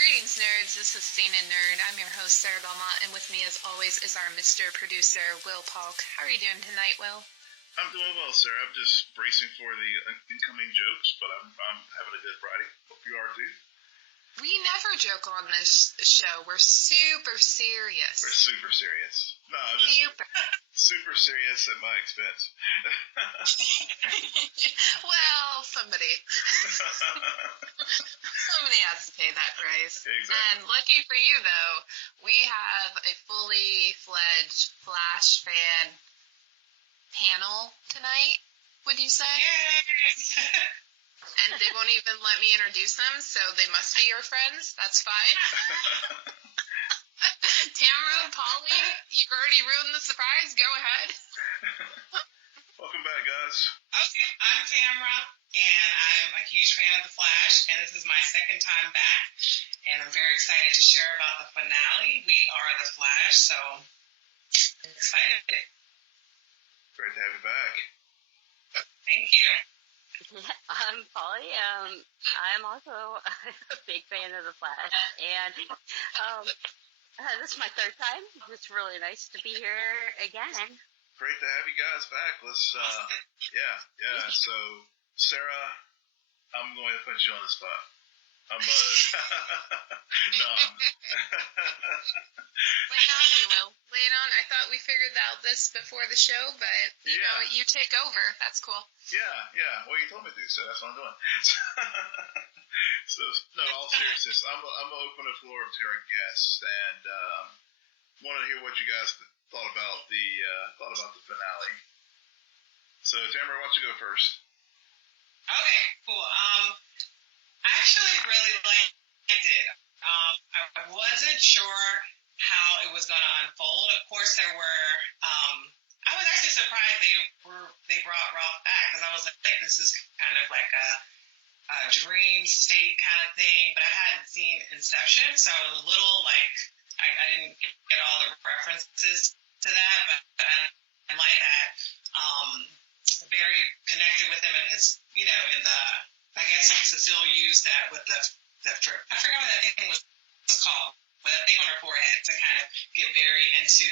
Greetings, nerds. This is SNN Nerd. I'm your host, Sarah Belmont, and with me, as always, is our Mr. Producer, Will Polk. How are you doing tonight, Will? I'm doing well, Sarah. I'm just bracing for the incoming jokes, but I'm having a good Friday. Hope you are too. We never joke on this show. We're super serious. We're super serious. No, I'm just super serious at my expense. Well, somebody has to pay that price. Exactly. And lucky for you, though, we have a fully fledged Flash fan panel tonight, would you say? Yay! And they won't even let me introduce them, so they must be your friends. That's fine. Tamara and Polly, you've already ruined the surprise. Go ahead. Welcome back, guys. Okay, I'm Tamara, and I'm a huge fan of The Flash, and this is my second time back, and I'm very excited to share about the finale. We are The Flash, so I'm excited. Great to have you back. Thank you. I'm Polly. I'm also a big fan of The Flash, and this is my third time. It's really nice to be here again. Great to have you guys back. Let's, yeah. So, Sarah, I'm going to put you on the spot. No. Lay it on, you will. Lay it on. I thought we figured out this before the show, but you know, you take over. That's cool. Yeah. Well, you told me to, so that's what I'm doing. So, no, all seriousness, I'm gonna open the floor to our guests and want to hear what you guys thought about the finale. So, Tamara, why don't you go first? Okay, cool. I actually really liked it. I wasn't sure how it was going to unfold. Of course, there were. I was actually surprised they brought Ralph back, because I was like, this is kind of like a dream state kind of thing. But I hadn't seen Inception, so I was a little like I didn't get all the references to that. But I like that. Very connected with him and his, in the. I guess Cecile used that with the I forgot what that thing was called, but that thing on her forehead to kind of get very into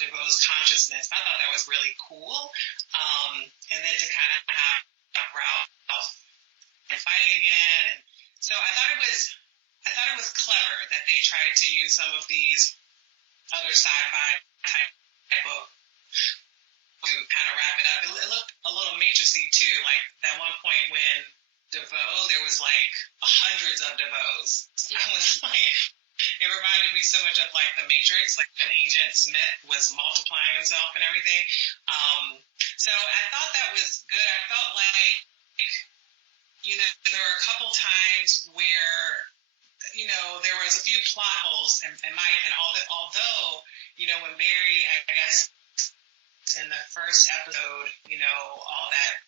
DeVoe's consciousness. I thought that was really cool. And then to kind of have Ralph fighting again. And so I thought it was clever that they tried to use some of these other sci-fi type of to kind of wrap it up. It looked a little matrixy too, like that one point when DeVoe, there was like hundreds of DeVoes. I was like, it reminded me so much of like the Matrix, like when Agent Smith was multiplying himself and everything. So I thought that was good. I felt like, there were a couple times where, there was a few plot holes in my opinion, although, when Barry, I guess, in the first episode, all that,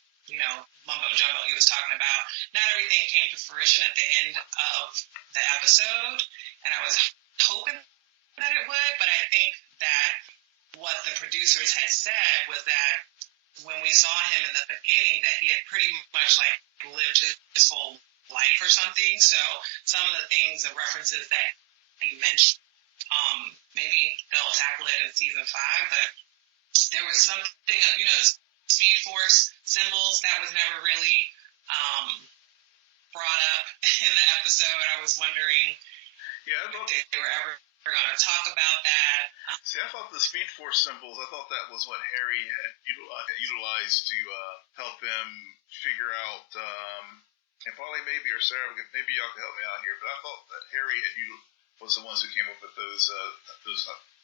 mumbo jumbo he was talking about, not everything came to fruition at the end of the episode, and I was hoping that it would, but I think that what the producers had said was that when we saw him in the beginning, that he had pretty much like lived his whole life or something, so some of the things and references that he mentioned, maybe they'll tackle it in season 5, but there was something, Speed Force symbols that was never really brought up in the episode. I was wondering if they were ever going to talk about that. See, I thought the Speed Force symbols, I thought that was what Harry had utilized to help him figure out, and probably maybe, or Sarah, maybe y'all can help me out here, but I thought that Harry was the ones who came up with those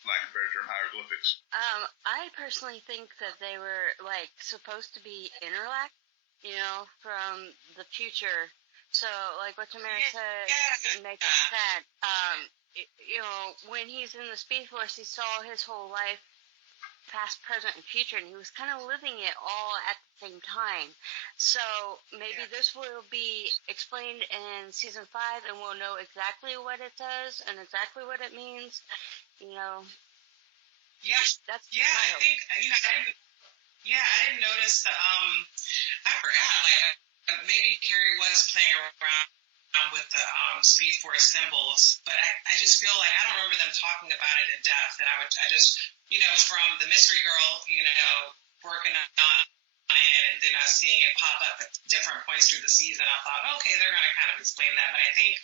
lack of better term, hieroglyphics. I personally think that they were like supposed to be interlac, from the future. So like what Tamara said makes sense. When he's in the Speed Force, he saw his whole life, past, present, and future, and he was kind of living it all at the same time. So maybe this will be explained in season 5, and we'll know exactly what it says and exactly what it means. That's I think I didn't notice the I forgot, like maybe Harry was playing around with the Speed Force symbols, but I just feel like I don't remember them talking about it in depth, and I just, from the Mystery Girl, working on it, and then seeing it pop up at different points through the season, I thought, okay, they're going to kind of explain that, but I think,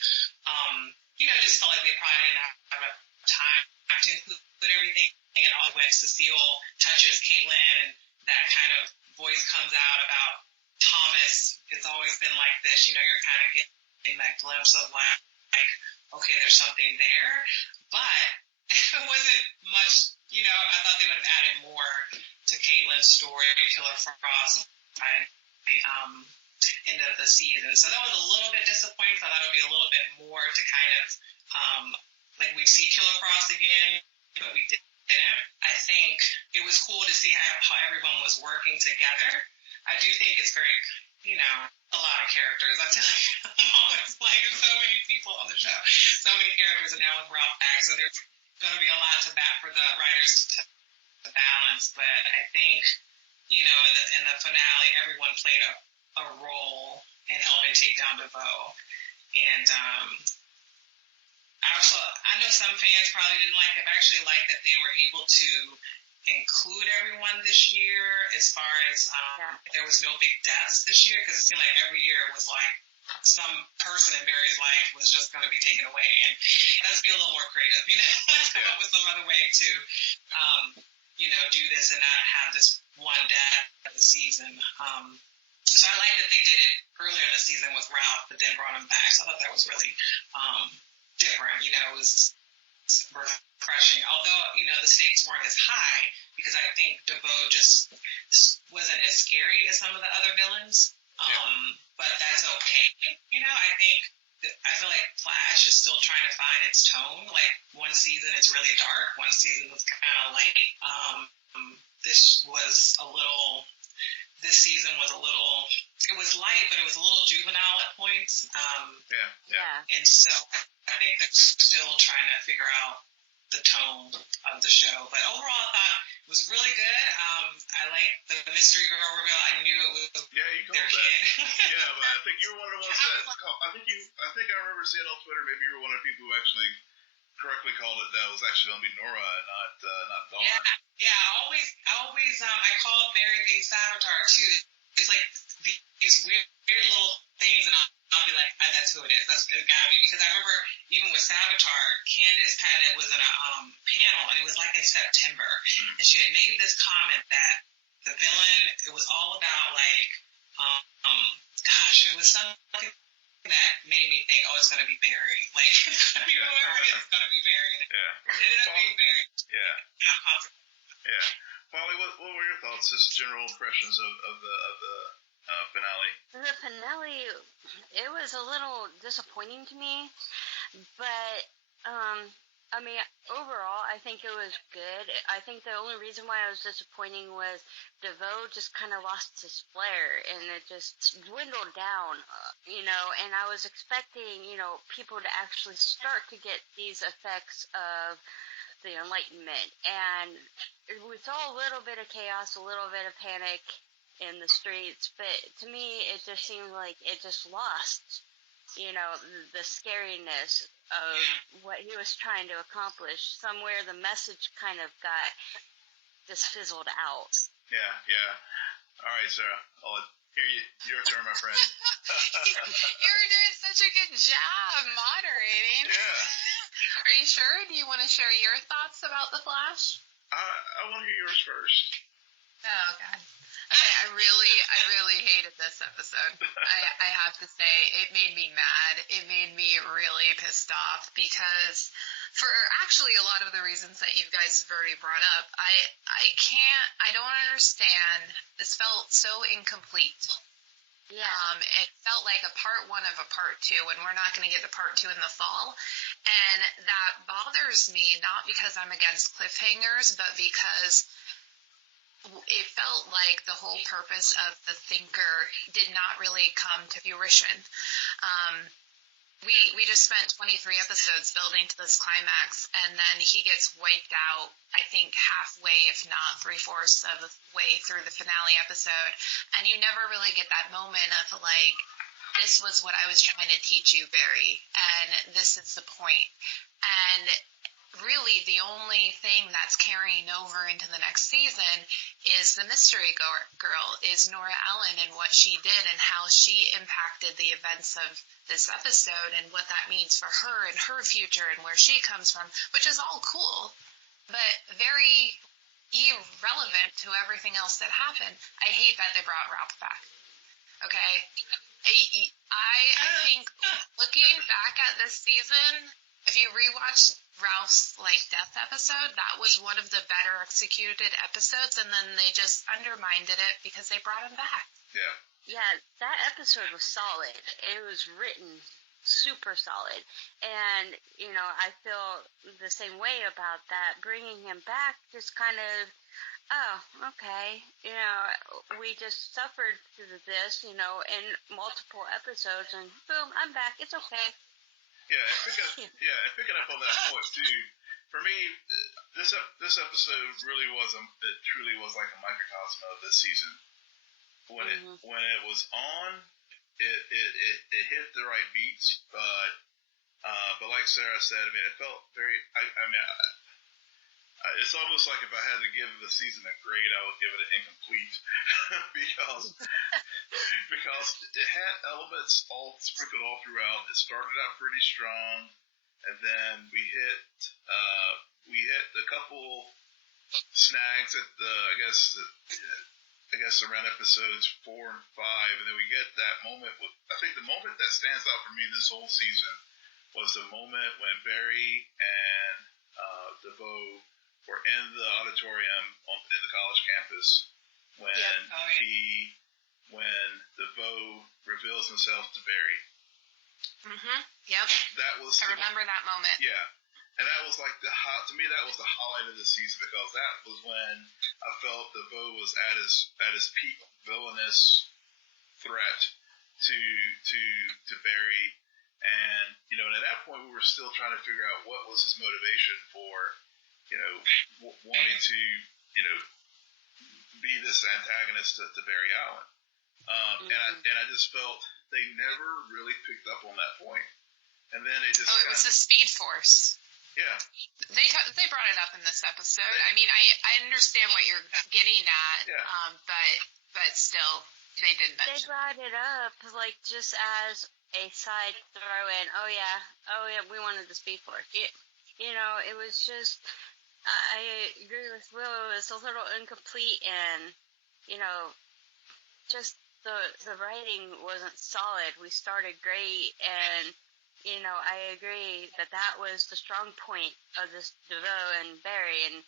just felt like they probably didn't have enough time to include everything, and all when Cecile touches Caitlin, and that kind of voice comes out about Thomas, it's always been like this, you're kind of getting that glimpse of like, okay, there's something there, but it wasn't much, I thought they would have added more to Caitlin's story, Killer Frost, by the end of the season. So that was a little bit disappointing, so I thought it would be a little bit more to kind of, we'd see Killer Frost again, but we didn't. I think it was cool to see how everyone was working together. I do think it's very, a lot of characters. I tell you, I'm always like, there's so many people on the show, so many characters, and now with Ralph back, so there's going to be a lot to bat for the writers to balance. But I think, in the finale, everyone played a role in helping take down DeVoe. And I know some fans probably didn't like it, but I actually like that they were able to include everyone this year as far as there was no big deaths this year, because it seemed like every year it was like some person in Barry's life was just going to be taken away, and let's be a little more creative, let's come up with some other way to do this and not have this one death of the season. So I like that they did it earlier in the season with Ralph, but then brought him back, so I thought that was really different. It was refreshing. Although, the stakes weren't as high, because I think DeVoe just wasn't as scary as some of the other villains. But that's okay. I feel like Flash is still trying to find its tone. Like, one season it's really dark, one season it's kind of light. This season was it was light, but it was a little juvenile at points. And so I think they're still trying to figure out the tone of the show. But overall, I thought it was really good. I like the Mystery Girl reveal. I knew it was their kid. Yeah, but I think you were one of the ones that I think I remember seeing on Twitter, maybe you were one of the people who actually correctly called it that was actually going to be Nora and not Dawn. Yeah. I always I called Barry being Savitar too. It's like these weird little things, and I'll be like, that's who it is. It gotta be, because I remember even with Savitar, Candace was in a panel, and it was like in September, and she had made this comment that the villain, it was all about like, it was something that made me think, it's gonna be Barry. Like, it's gonna be whoever it is, it's gonna be Barry. And it ended up being Barry. Yeah. Yeah. Polly, what were your thoughts, just general impressions of the finale? The finale, it was a little disappointing to me, but, overall, I think it was good. I think the only reason why I was disappointing was DeVoe just kind of lost his flair, and it just dwindled down, and I was expecting, people to actually start to get these effects of the Enlightenment, and we saw a little bit of chaos, a little bit of panic in the streets, but to me, it just seemed like it just lost, the scariness of what he was trying to accomplish. Somewhere the message kind of got just fizzled out. Yeah. All right, Sarah, I'll hear you. Your turn, my friend. You were doing such a good job moderating. Yeah. Are you sure? Do you want to share your thoughts about The Flash? I want to hear yours first. Oh, God. Okay, I really hated this episode. I have to say, it made me mad. It made me really pissed off, because for actually a lot of the reasons that you guys have already brought up, I don't understand. This felt so incomplete. Yeah. It felt like a part one of a part two, and we're not going to get to part two in the fall. And that bothers me, not because I'm against cliffhangers, but because it felt like the whole purpose of the Thinker did not really come to fruition. We just spent 23 episodes building to this climax, and then he gets wiped out, I think, halfway, if not 3/4 of the way through the finale episode. And you never really get that moment of, like, this was what I was trying to teach you, Barry, and this is the point. And really the only thing that's carrying over into the next season is the mystery girl, is Nora Allen and what she did and how she impacted the events of this episode and what that means for her and her future and where she comes from, which is all cool, but very irrelevant to everything else that happened. I hate that they brought Ralph back. Okay? I think looking back at this season, if you rewatch Ralph's death episode, that was one of the better executed episodes, and then they just undermined it because they brought him back. Yeah, that episode was solid. It was written super solid, and I feel the same way about that. Bringing him back just kind of, oh, okay, we just suffered through this, in multiple episodes, and boom, I'm back. It's okay. Yeah, and picking up on that point too. For me, this episode truly was like a microcosm of this season. When it was on, it hit the right beats, but like Sarah said, I mean, it felt very. It's almost like if I had to give the season a grade, I would give it an incomplete because it had elements all sprinkled all throughout. It started out pretty strong, and then we hit a couple snags at I guess around episodes 4 and 5, and then we get that moment. I think the moment that stands out for me this whole season was the moment when Barry and DeVoe were in the auditorium in the college campus when DeVoe reveals himself to Barry. Yep. That was. I remember that moment. Yeah, and that was like to me that was the highlight of the season, because that was when I felt DeVoe was at his peak villainous threat to Barry, and at that point we were still trying to figure out what was his motivation for wanting to be this antagonist to Barry Allen, and I just felt they never really picked up on that point, and then they just it was the Speed Force. Yeah, they brought it up in this episode. I mean, I understand what you're getting at, but still they didn't mention. They brought it up just as a side throw in. Oh yeah, we wanted the Speed Force. It was just. I agree with Will. It was a little incomplete, and just the writing wasn't solid. We started great, and I agree that was the strong point of this DeVoe and Barry, and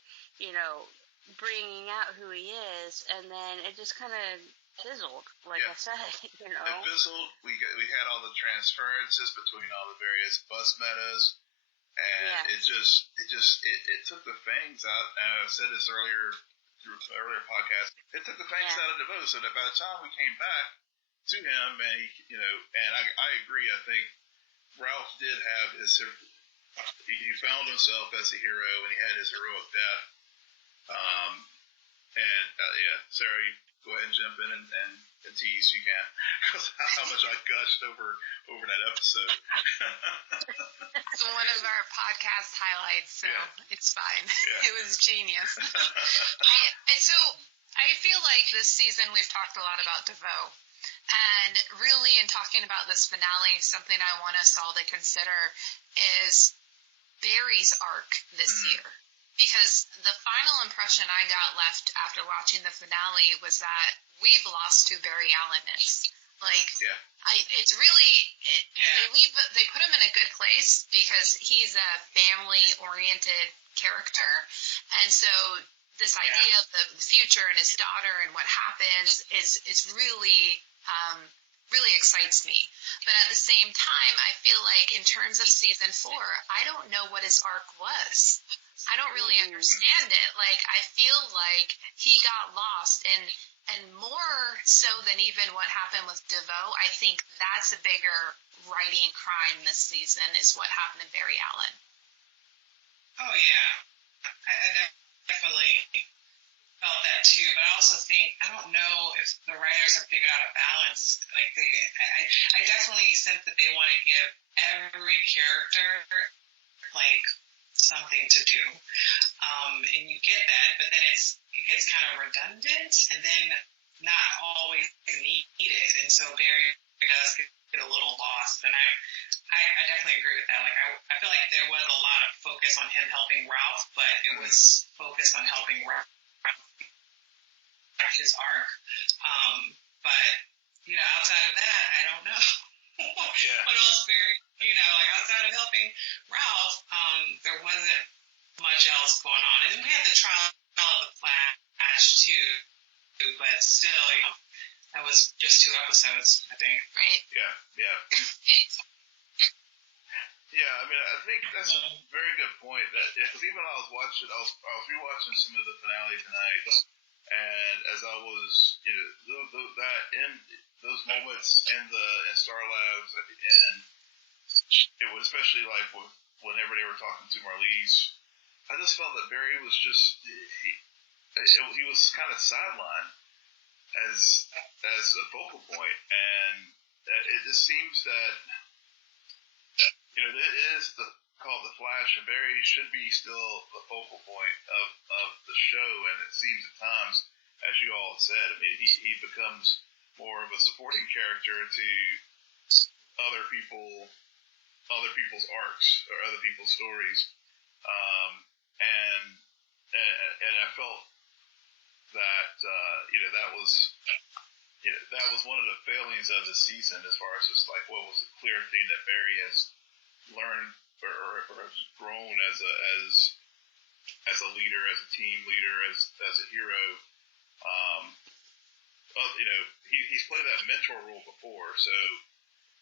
bringing out who he is, and then it just kind of fizzled, I said. It fizzled. We had all the transferences between all the various bus metas. And it took the fangs out. And I said this earlier podcast. It took the fangs out of DeVoe, so that by the time we came back to him, and and I agree. I think Ralph did have he found himself as a hero, and he had his heroic death. Sarah, you go ahead and jump in and tease. You can, because how much I gushed over that episode. It's one of our podcast highlights, so it's fine. Yeah. It was genius. I feel like this season we've talked a lot about DeVoe. And really, in talking about this finale, something I want us all to consider is Barry's arc this year. Because the final impression I got left after watching the finale was that we've lost who Barry Allen is. It's really, they put him in a good place because he's a family-oriented character. And so this idea of the future and his daughter and what happens is really, really excites me. But at the same time, I feel like in terms of season 4, I don't know what his arc was. I don't really understand it. I feel like he got lost, and more so than even what happened with DeVoe, I think that's a bigger writing crime this season is what happened to Barry Allen. Oh, yeah. I definitely felt that too, but I also think, I don't know if the writers have figured out a balance. Like I definitely sense that they want to give every character like something to do, and you get that, but then it gets kind of redundant, and then not always needed, and so Barry does get a little lost, and I definitely agree with that. Like I feel like there was a lot of focus on him helping Ralph, but it was focused on helping Ralph his arc. But outside of that, I don't know. What else like outside of helping Ralph, there wasn't much else going on. And then we had the trial of the Flash too, but still, that was just 2 episodes, I think. Right. Yeah. Yeah, I mean, I think that's a very good point. Because even I was rewatching some of the finale tonight, and as I was, those moments in Star Labs at the end, it was especially like whenever they were talking to Marlize, I just felt that Barry was just he was kind of sidelined as a focal point, and it just seems that it is called the Flash, and Barry should be still the focal point of the show, and it seems at times, as you all said, I mean, he becomes more of a supporting character to other people's arcs or other people's stories, and I felt that that was one of the failings of the season, as far as just like what was a clear thing that Barry has learned or has grown as a leader, as a team leader, as a hero. He's played that mentor role before, so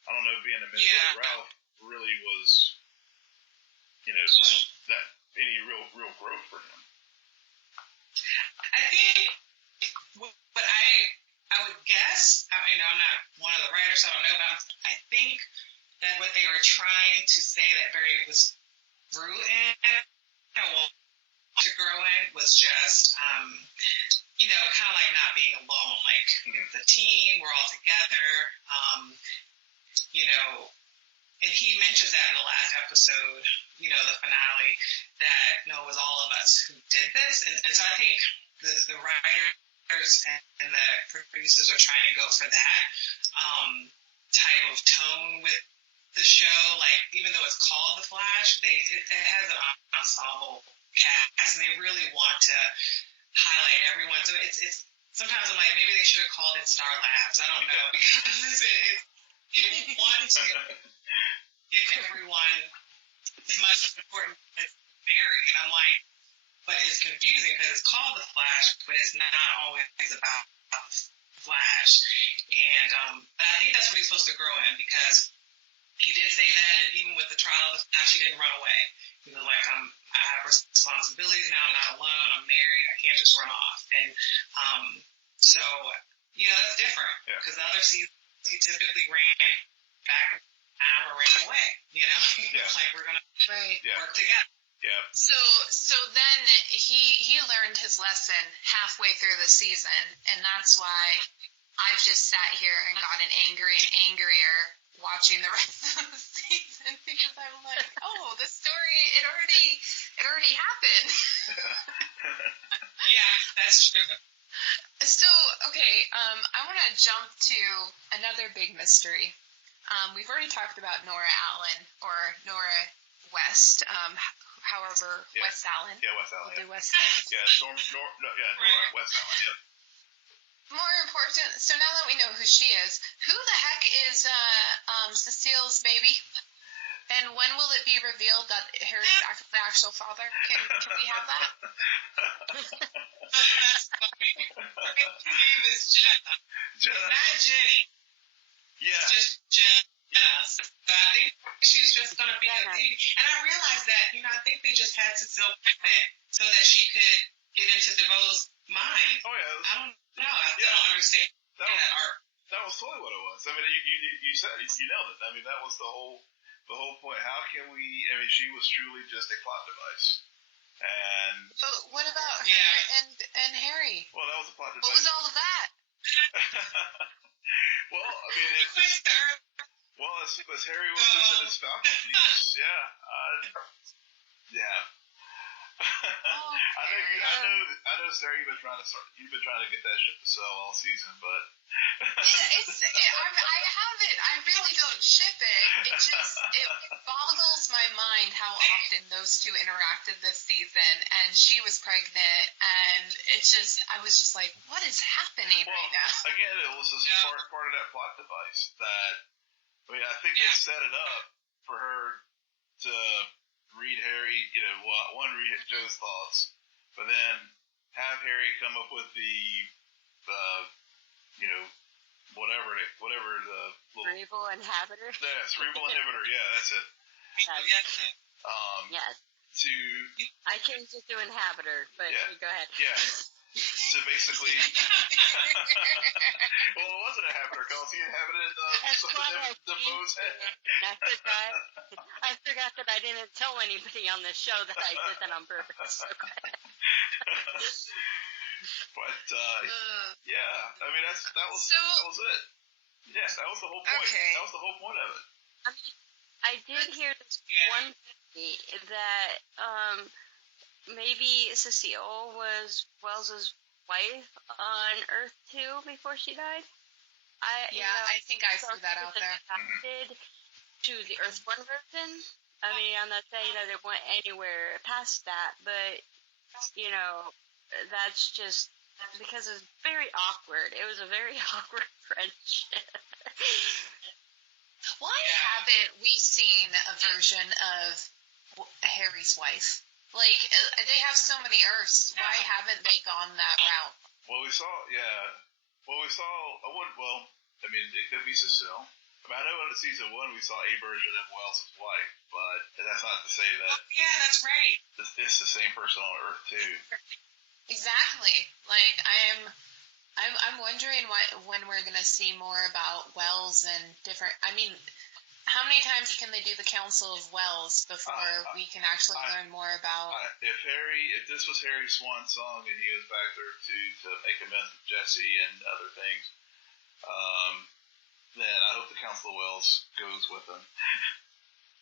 I don't know if being a mentor to Ralph really was that any real growth for him. I think what I would guess, I'm not one of the writers, so I don't know, but I think that what they were trying to say that Barry was grew in, to grow in, was just, kind of like not being alone. Like, the team, we're all together, and he mentions that in the last episode, the finale, that, no, it was all of us who did this. And so I think the writers and the producers are trying to go for that type of tone with the show. Like, even though it's called The Flash, it has an ensemble cast, and they really want to highlight everyone. So it's sometimes I'm like, maybe they should have called it Star Labs. I don't know, because you want to give everyone as much important as Barry, and I'm like, but it's confusing because it's called The Flash, but it's not always about Flash. And but I think that's what he's supposed to grow in, because he did say that, and even with the trial of the Flash, he didn't run away. He was like, I have responsibilities now. I'm not alone. I'm married. I can't just run off. And so, that's different, because the other seasons he typically ran back or ran away. Like, we're gonna work together. Yeah. So then he learned his lesson halfway through the season, and that's why I've just sat here and gotten angry and angrier watching the rest of the season, because I'm like, oh, the story, it already happened. Yeah, that's true. So, okay, I want to jump to another big mystery. We've already talked about Nora Allen, or Nora West, however, West Allen. Yeah, West Allen. We'll do West Allen. Nora West Allen, yep. More important, so now that we know who she is, who the heck is Cecile's baby? And when will it be revealed that Harry's the actual father? Can we have that? That's funny. Her name is Jenna. Jenna. Not Jenny. Yeah. It's just Jenna. So I think she's just going to be a baby. And I realized that, I think they just had Cecile pregnant so that she could get into DeVoe's mind. Oh, yeah. I don't know. I still don't understand that arc. That was totally what it was. I mean, you said it. You nailed it. I mean, that was the whole point. How can we? I mean, she was truly just a plot device. And but what about her and Harry? Well, that was a plot What device. was all of that? Well, I mean, as Harry was losing his faculties, yeah. I know, Sarah, you've been trying to get that ship to sell all season, but I haven't. I really don't ship it. It boggles my mind how often those two interacted this season, and she was pregnant, and I was just like, what is happening right now? Again, it was just part of that plot device that, I mean, I think they set it up for her to read Harry, read Joe's thoughts, but then have Harry come up with the whatever the little cerebral inhibitor. Yeah, cerebral inhibitor. Yeah, that's it. Yes. I changed it to inhabitor, but go ahead. Yeah. So basically, well, it wasn't a inhabitor because he inhabited the Bo's head. I forgot that I didn't tell anybody on the show that I did that on purpose. Okay. But I mean that was it. Yes, that was the whole point. Okay. That was the whole point of it. I did hear this one thing that maybe Cecile was Wells's wife on Earth 2 before she died. I think I threw that out there. To the Earth 1 version. I mean, I'm not saying that it went anywhere past that, but that's just because it's very awkward. It was a very awkward friendship. Why haven't we seen a version of Harry's wife? Like, they have so many Earths. Why haven't they gone that route? Well, we saw, I mean, it could be Cecile. I mean, I know in season 1 we saw a version of Wells' wife, but that's not to say that... Yeah, that's right. It's the same person on Earth, too. Exactly. Like, I'm wondering when we're going to see more about Wells and different... I mean, how many times can they do the Council of Wells before we can actually learn more about... If this was Harry's swan song and he was back there to make amends with Jesse and other things, then I hope the Council of Wells goes with him.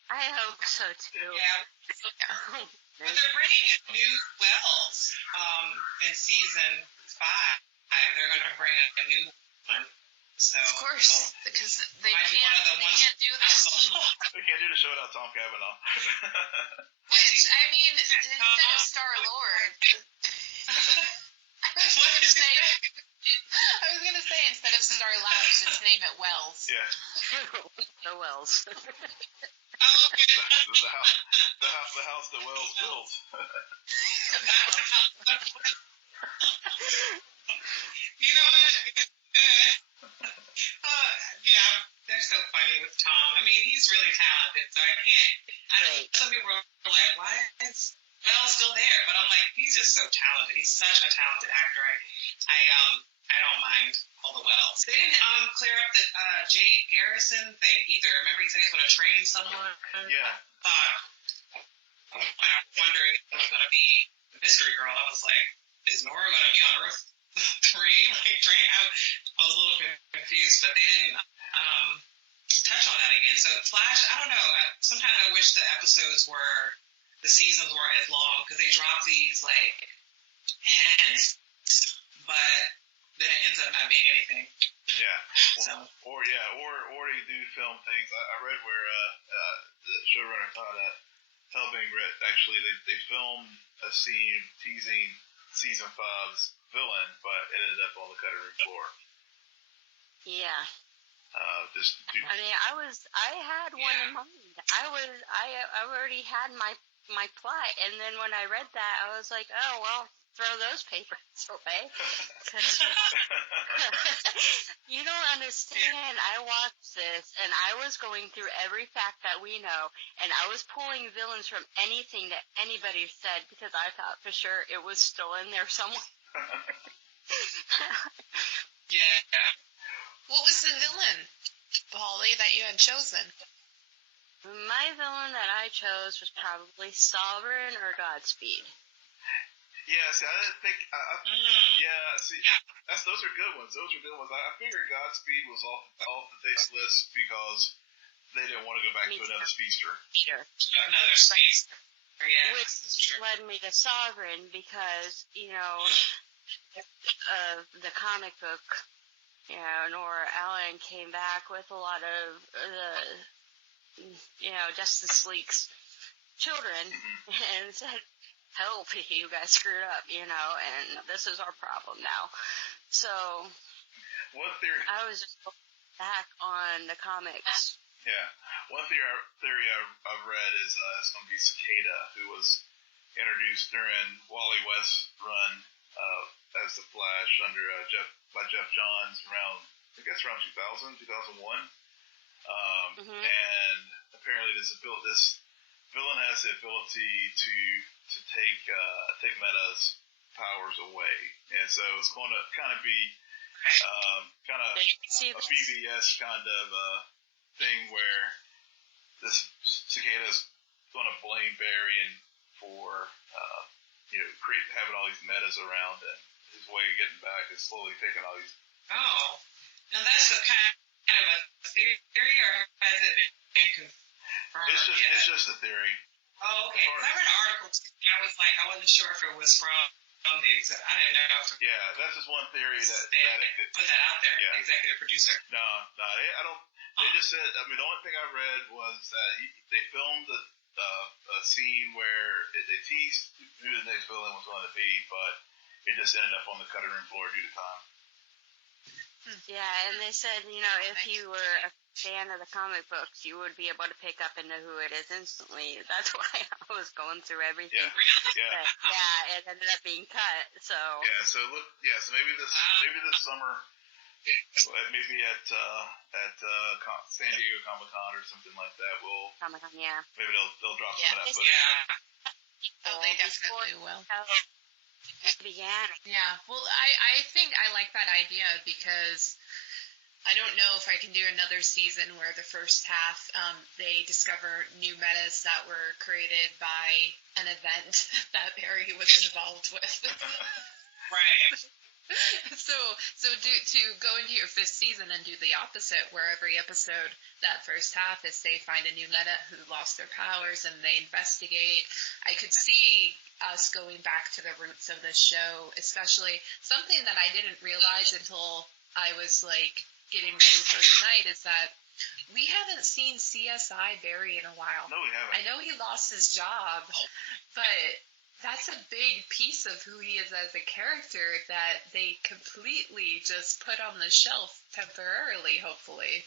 I hope so, too. Yeah. But they're bringing in new Wells in season 5. They're going to bring a new one. So, of course, because they can't do this. They can't do the show without Tom Cavanaugh. Which, I mean, instead of Star-Lord, I was going to say instead of Star Labs, just name it Wells. Yeah. The Wells. The house that Wells built. You know what? They're so funny with Tom. I mean, he's really talented, so I know some people are like, why is Bell still there? But I'm like, he's just so talented. He's such a talented actor. I don't mind all the Wells. They didn't clear up the Jade Garrison thing either. Remember he said he was going to train someone? Yeah. I was wondering if it was going to be the mystery girl. I was like, is Nora going to be on Earth 3? Like, train? I was a little confused, but they didn't touch on that again. So Flash, I don't know. Sometimes I wish the seasons weren't as long because they drop these like hints, but then it ends up not being anything. Yeah. Or they do film things. I read where the showrunner Hellbang Brett actually they filmed a scene teasing season 5's villain, but it ended up on the cutting room floor. Yeah. I had one in mind. I already had my plot, and then when I read that, I was like, oh well, throw those papers away. You don't understand. I watched this, and I was going through every fact that we know, and I was pulling villains from anything that anybody said because I thought for sure it was still in there somewhere. Yeah. What was the villain, Polly, that you had chosen? My villain that I chose was probably Sovereign or Godspeed. Yeah, see, I didn't think. Yeah, see, those are good ones. Those are good ones. I figured Godspeed was off the list because they didn't want to go back to another speedster. Sure. Another speedster. Yeah, which led me to Sovereign because, the comic book, Nora Allen came back with a lot of the, Justice League's children and said, help, you guys screwed up, and this is our problem now. So, one theory, I was just back on the comics. Yeah. One theory I've read is it's going to be Cicada, who was introduced during Wally West's run as the Flash under Jeff Johns around 2000, 2001. And apparently this villain has the ability to take Meta's powers away, and so it's going to kind of be a BVS kind of thing where this Cicada's going to blame Barry for having all these metas around, and his way of getting back is slowly taking all these. Oh, now that's a kind of a theory, or has it been confirmed? It's just a theory. Oh, okay. I read an article too. I wasn't sure if it was from the exec. I didn't know. Yeah, that's just one theory that put that out there. Yeah. The executive producer. No, I don't. They just said. I mean, the only thing I read was that they filmed a scene where they teased who the next villain was going to be, but it just ended up on the cutting room floor due to time. Yeah, and they said, if you were a fan of the comic books, you would be able to pick up and know who it is instantly. That's why I was going through everything. Yeah. But, it ended up being cut. So. Yeah. So maybe this summer, maybe at San Diego Comic-Con or something like that, Comic-Con, yeah. Maybe they'll drop some of that footage. Yeah. Oh, they definitely will. Began. Yeah. Well, I think I like that idea because I don't know if I can do another season where the first half they discover new metas that were created by an event that Barry was involved with. Right. So to go into your fifth season and do the opposite, where every episode, that first half is they find a new meta who lost their powers and they investigate. I could see us going back to the roots of this show, especially something that I didn't realize until I was getting ready for tonight is that we haven't seen CSI Barry in a while. No, we haven't. I know he lost his job, but that's a big piece of who he is as a character that they completely just put on the shelf temporarily, hopefully.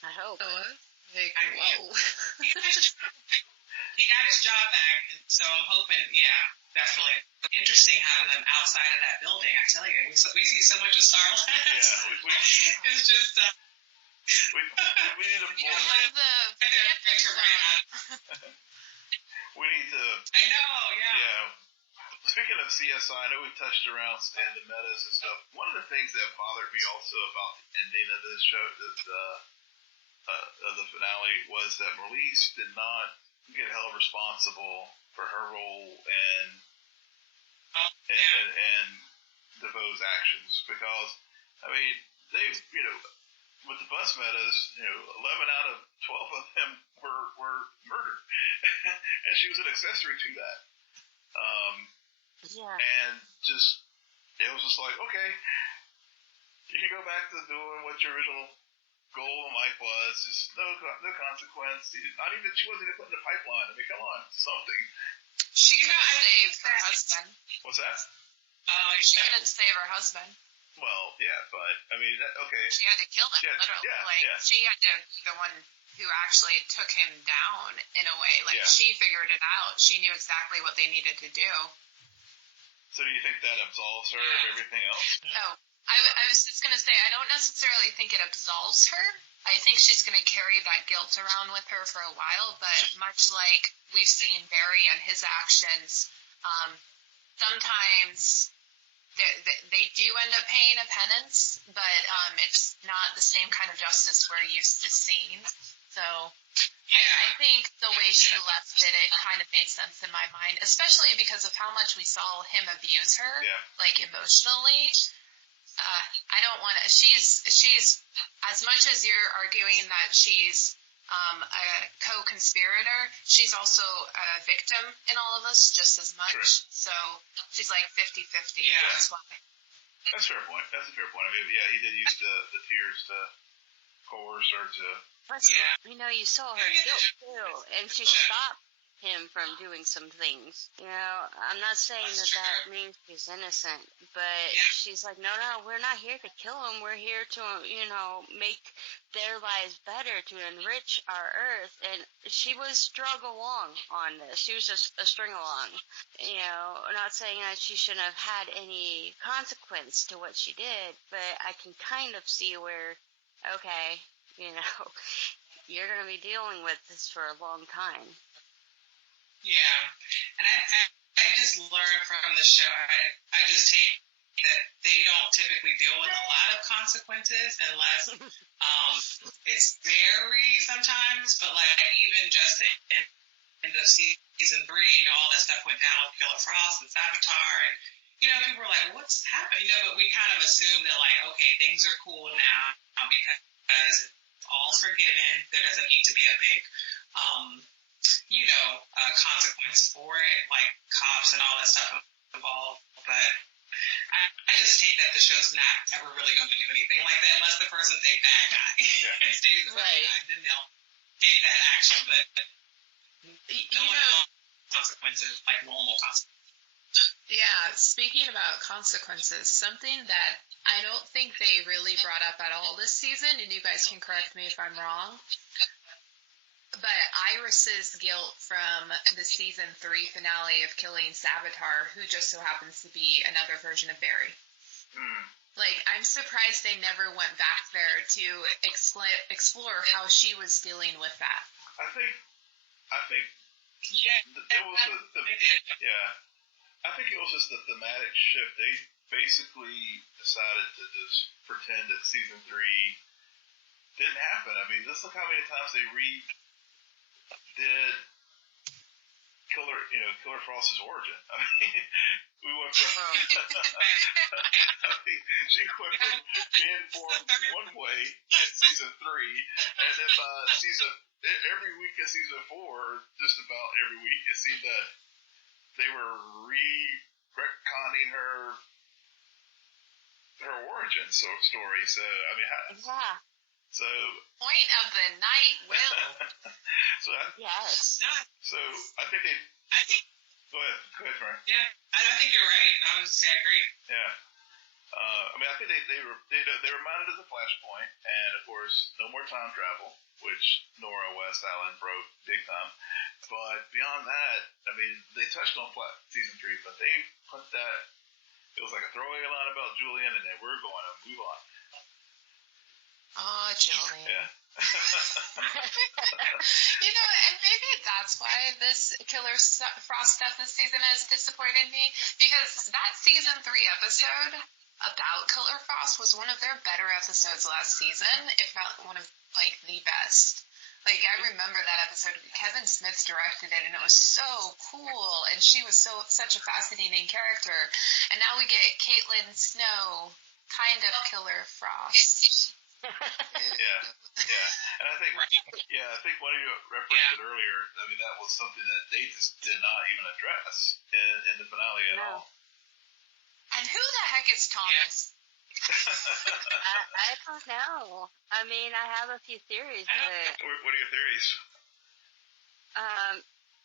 I hope. So, whoa. He got his job back, so I'm hoping, definitely. Interesting having them outside of that building, I tell you. We see so much of Starland. Yeah, it's just... we need to pull... We need to... I know, yeah. Yeah. Speaking of CSI, I know we touched around the metas and stuff. One of the things that bothered me also about the ending of this show, of the finale, was that Marlize did not get held responsible for her role in DeVoe's actions. Because, I mean, with the bus metas, 11 out of 12 of them were murdered. And she was an accessory to that. And it was just like, okay, you can go back to doing what your original goal in life was. Just no consequence. Not even, she wasn't even put in the pipeline. I mean, come on, something. She couldn't save her husband. What's that? She couldn't save her husband. Well, yeah, but, I mean, okay. She had to kill him, literally. She had to be the one who actually took him down, in a way. She figured it out. She knew exactly what they needed to do. So do you think that absolves her of everything else? Oh, I was just going to say, I don't necessarily think it absolves her. I think she's going to carry that guilt around with her for a while, but much like we've seen Barry and his actions, sometimes they do end up paying a penance, but it's not the same kind of justice we're used to seeing. So I think the way she left it, it kind of made sense in my mind, especially because of how much we saw him abuse her, like emotionally. I don't want to. She's as much as you're arguing that she's a co-conspirator, she's also a victim in all of this just as much. True. So she's like 50-50. Yeah. That's why. That's a fair point. That's a fair point. I mean, yeah, he did use the tears to coerce her to. You know, you saw her guilt too, and she stopped him from doing some things. You know, I'm not saying that means she's innocent, but she's like, no, we're not here to kill him. We're here to, you know, make their lives better, to enrich our earth. And she was strung along on this. She was just a string along. You know, not saying that she shouldn't have had any consequence to what she did, but I can kind of see where, okay, you know, you're going to be dealing with this for a long time. Yeah, and I just learned from the show, I just take that they don't typically deal with a lot of consequences unless it's very sometimes, but like even just in the season 3, you know, all that stuff went down with Killer Frost and Savitar, and you know, people were like, well, what's happening? You know, but we kind of assume that like, okay, things are cool now because all's forgiven. There doesn't need to be a big you know, consequence for it, like cops and all that stuff involved. But I just take that the show's not ever really going to do anything like that unless the person's a bad guy and stays a bad guy. Then they'll take that action. But no one else consequences, like normal consequences. Yeah, speaking about consequences, something that I don't think they really brought up at all this season, and you guys can correct me if I'm wrong, but Iris's guilt from the season 3 finale of killing Savitar, who just so happens to be another version of Barry. Like, I'm surprised they never went back there to explore how she was dealing with that. I think it was I think it was just the thematic shift. They basically decided to just pretend that season 3 didn't happen. I mean, just look how many times they did Killer Frost's origin. I mean, we went from she went from being formed one way in season 3, and then by every week in season 4, just about every week, it seemed that they were retconning her origin story. So I mean, So point of the night, Will. Yes. So I think they. Go ahead, Frank. Yeah, I think you're right. I agree. Yeah. I mean, I think they reminded us of Flashpoint, and of course, no more time travel, which Nora West Allen broke big time. But beyond that, I mean, they touched on season 3, but they put that. It was like a throwaway line about Julian, and then we're going to move on. Oh, Julian. Yeah. You know, and maybe that's why this Killer Frost stuff this season has disappointed me, because that season 3 episode about Killer Frost was one of their better episodes last season, if not one of, like, the best. Like, I remember that episode. Kevin Smith directed it, and it was so cool, and she was such a fascinating character. And now we get Caitlin Snow, kind of Killer Frost. And I think I think one of you referenced it earlier. I mean, that was something that they just did not even address in the finale at all. And who the heck is Thomas? I don't know. I mean, I have a few theories, but what are your theories?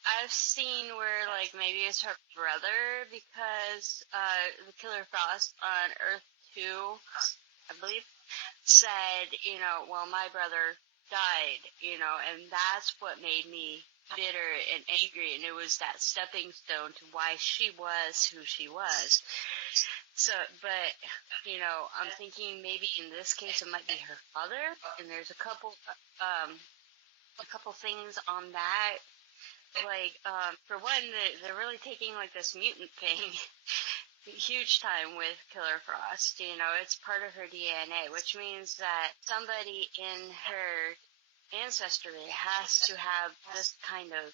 I've seen where, like, maybe it's her brother, because the Killer Frost on Earth 2, I believe, said, you know, well, my brother died, you know, and that's what made me bitter and angry, and it was that stepping stone to why she was who she was. So, but, you know, I'm thinking maybe in this case it might be her father, and there's a couple things on that. Like, for one, they're really taking, like, this mutant thing huge time with Killer Frost. You know, it's part of her DNA, which means that somebody in her ancestry has to have this kind of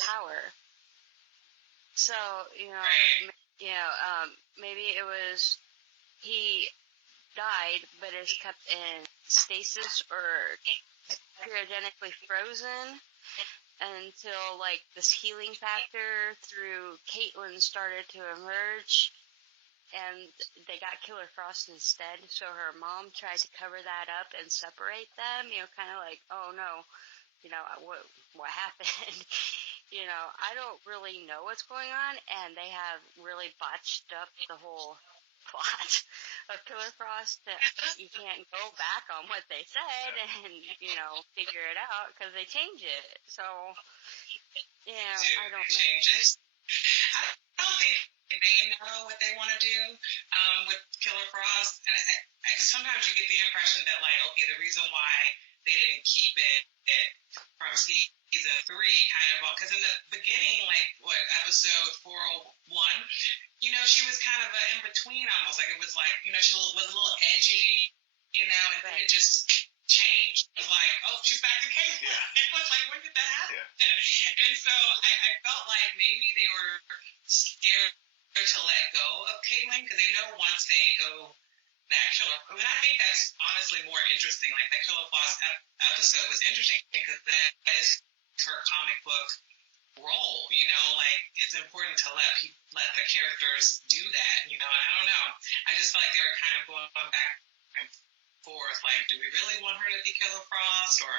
power. So, maybe it was he died but is kept in stasis or cryogenically frozen until like this healing factor through Caitlin started to emerge, and they got Killer Frost instead. So her mom tried to cover that up and separate them. Kind of like, oh no, what happened? I don't really know what's going on, and they have really botched up the whole plot of Killer Frost. That you can't go back on what they said and, figure it out because they change it. So, I don't know. Changes. I don't think they know what they want to do with Killer Frost. And sometimes you get the impression that, like, okay, the reason why they didn't keep it from season 3 kind of, because in the beginning, like, episode 401, she was kind of in between almost. Like, it was like, she was a little edgy, and then it just changed. It was like, oh, she's back to Caitlin. Yeah. It was like, when did that happen? Yeah. And so I felt like maybe they were scared to let go of Caitlin, because they know once they go that Killer, I think that's honestly more interesting. Like, that Killer Frost episode was interesting because that is her comic book role, like, it's important to let the characters do that, I don't know. I just feel like they were kind of going back and forth, like, do we really want her to be Killer Frost, or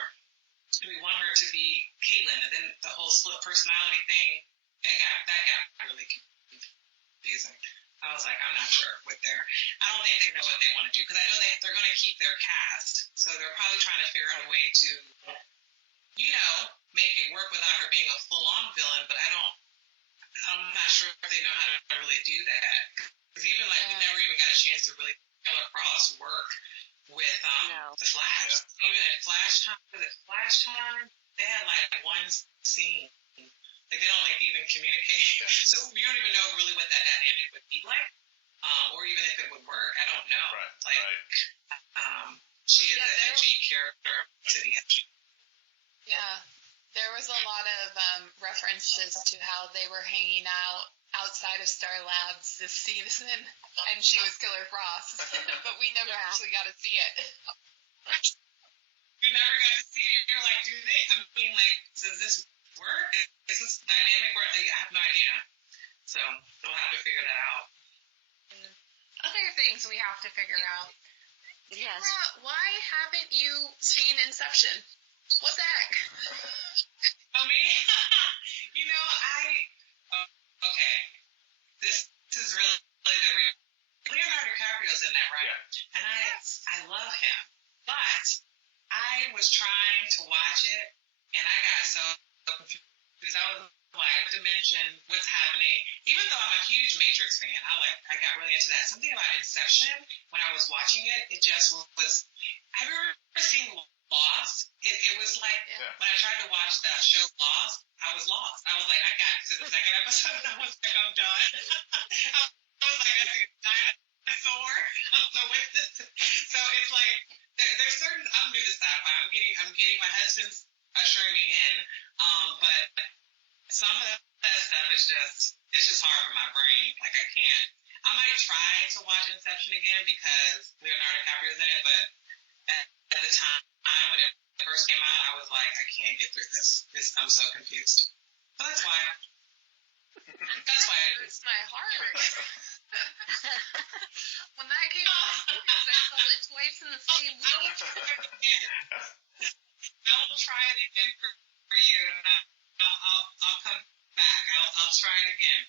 do we want her to be Caitlin? And then the whole split personality thing, that got really confusing. I was like, I'm not sure I don't think they know what they want to do, because I know they're going to keep their cast, so they're probably trying to figure out a way to, make it work without her being a full-on villain, but I'm not sure if they know how to really do that. Because even, like, we never even got a chance to really Killer Frost work with the Flash. Yeah. Even at Flash time, they had, like, one scene. Like, they don't, like, even communicate. Yeah. So you don't even know really what that dynamic would be like, or even if it would work. I don't know. Right. She is an edgy character to the end. Yeah. There was a lot of references to how they were hanging out outside of Star Labs this season, and she was Killer Frost, but we never actually got to see it. You never got to see it. You're like, does this work? Is this dynamic work? I have no idea. So we'll have to figure that out. Other things we have to figure out. Yes. Tamara, why haven't you seen Inception? What the heck? Oh, me? Okay. This is really the Leonardo DiCaprio's in that, right? Yeah. And I love him. But I was trying to watch it, and I got so confused. I was like, dimension, what's happening? Even though I'm a huge Matrix fan, I got really into that. Something about Inception, when I was watching it, it just was. Have you ever seen Lost? It was like, when I tried to watch the show Lost, I was lost. I was like, I got to the second episode, and I was like, I'm done. I was like, I see a dinosaur. So with this, so it's like there's certain. I'm new to sci-fi. I'm getting my husband's ushering me in. But some of that stuff is just hard for my brain. Like, I can't. I might try to watch Inception again because Leonardo DiCaprio's in it, but at the time when it first came out, I was like, I can't get through this. I'm so confused. So that's why. That's why. It hurts my heart. When that came out, I saw it twice in the same week. I will try it again for you, and I'll come back. I'll try it again.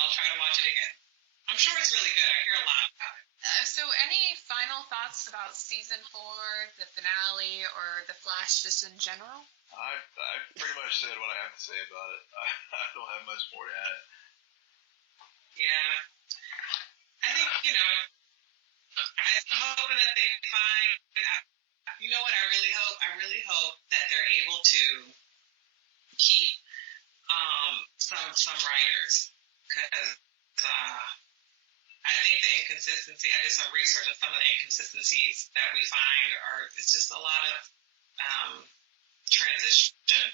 I'll try to watch it again. I'm sure it's really good. I hear a lot about it. So any final thoughts about season 4, the finale, or the Flash just in general? I pretty much said what I have to say about it. I don't have much more to add. Yeah. I think, I'm hoping that they find, you know what I really hope? I really hope that they're able to keep some writers, because I think the inconsistency, I did some research on some of the inconsistencies that we find it's just a lot of transition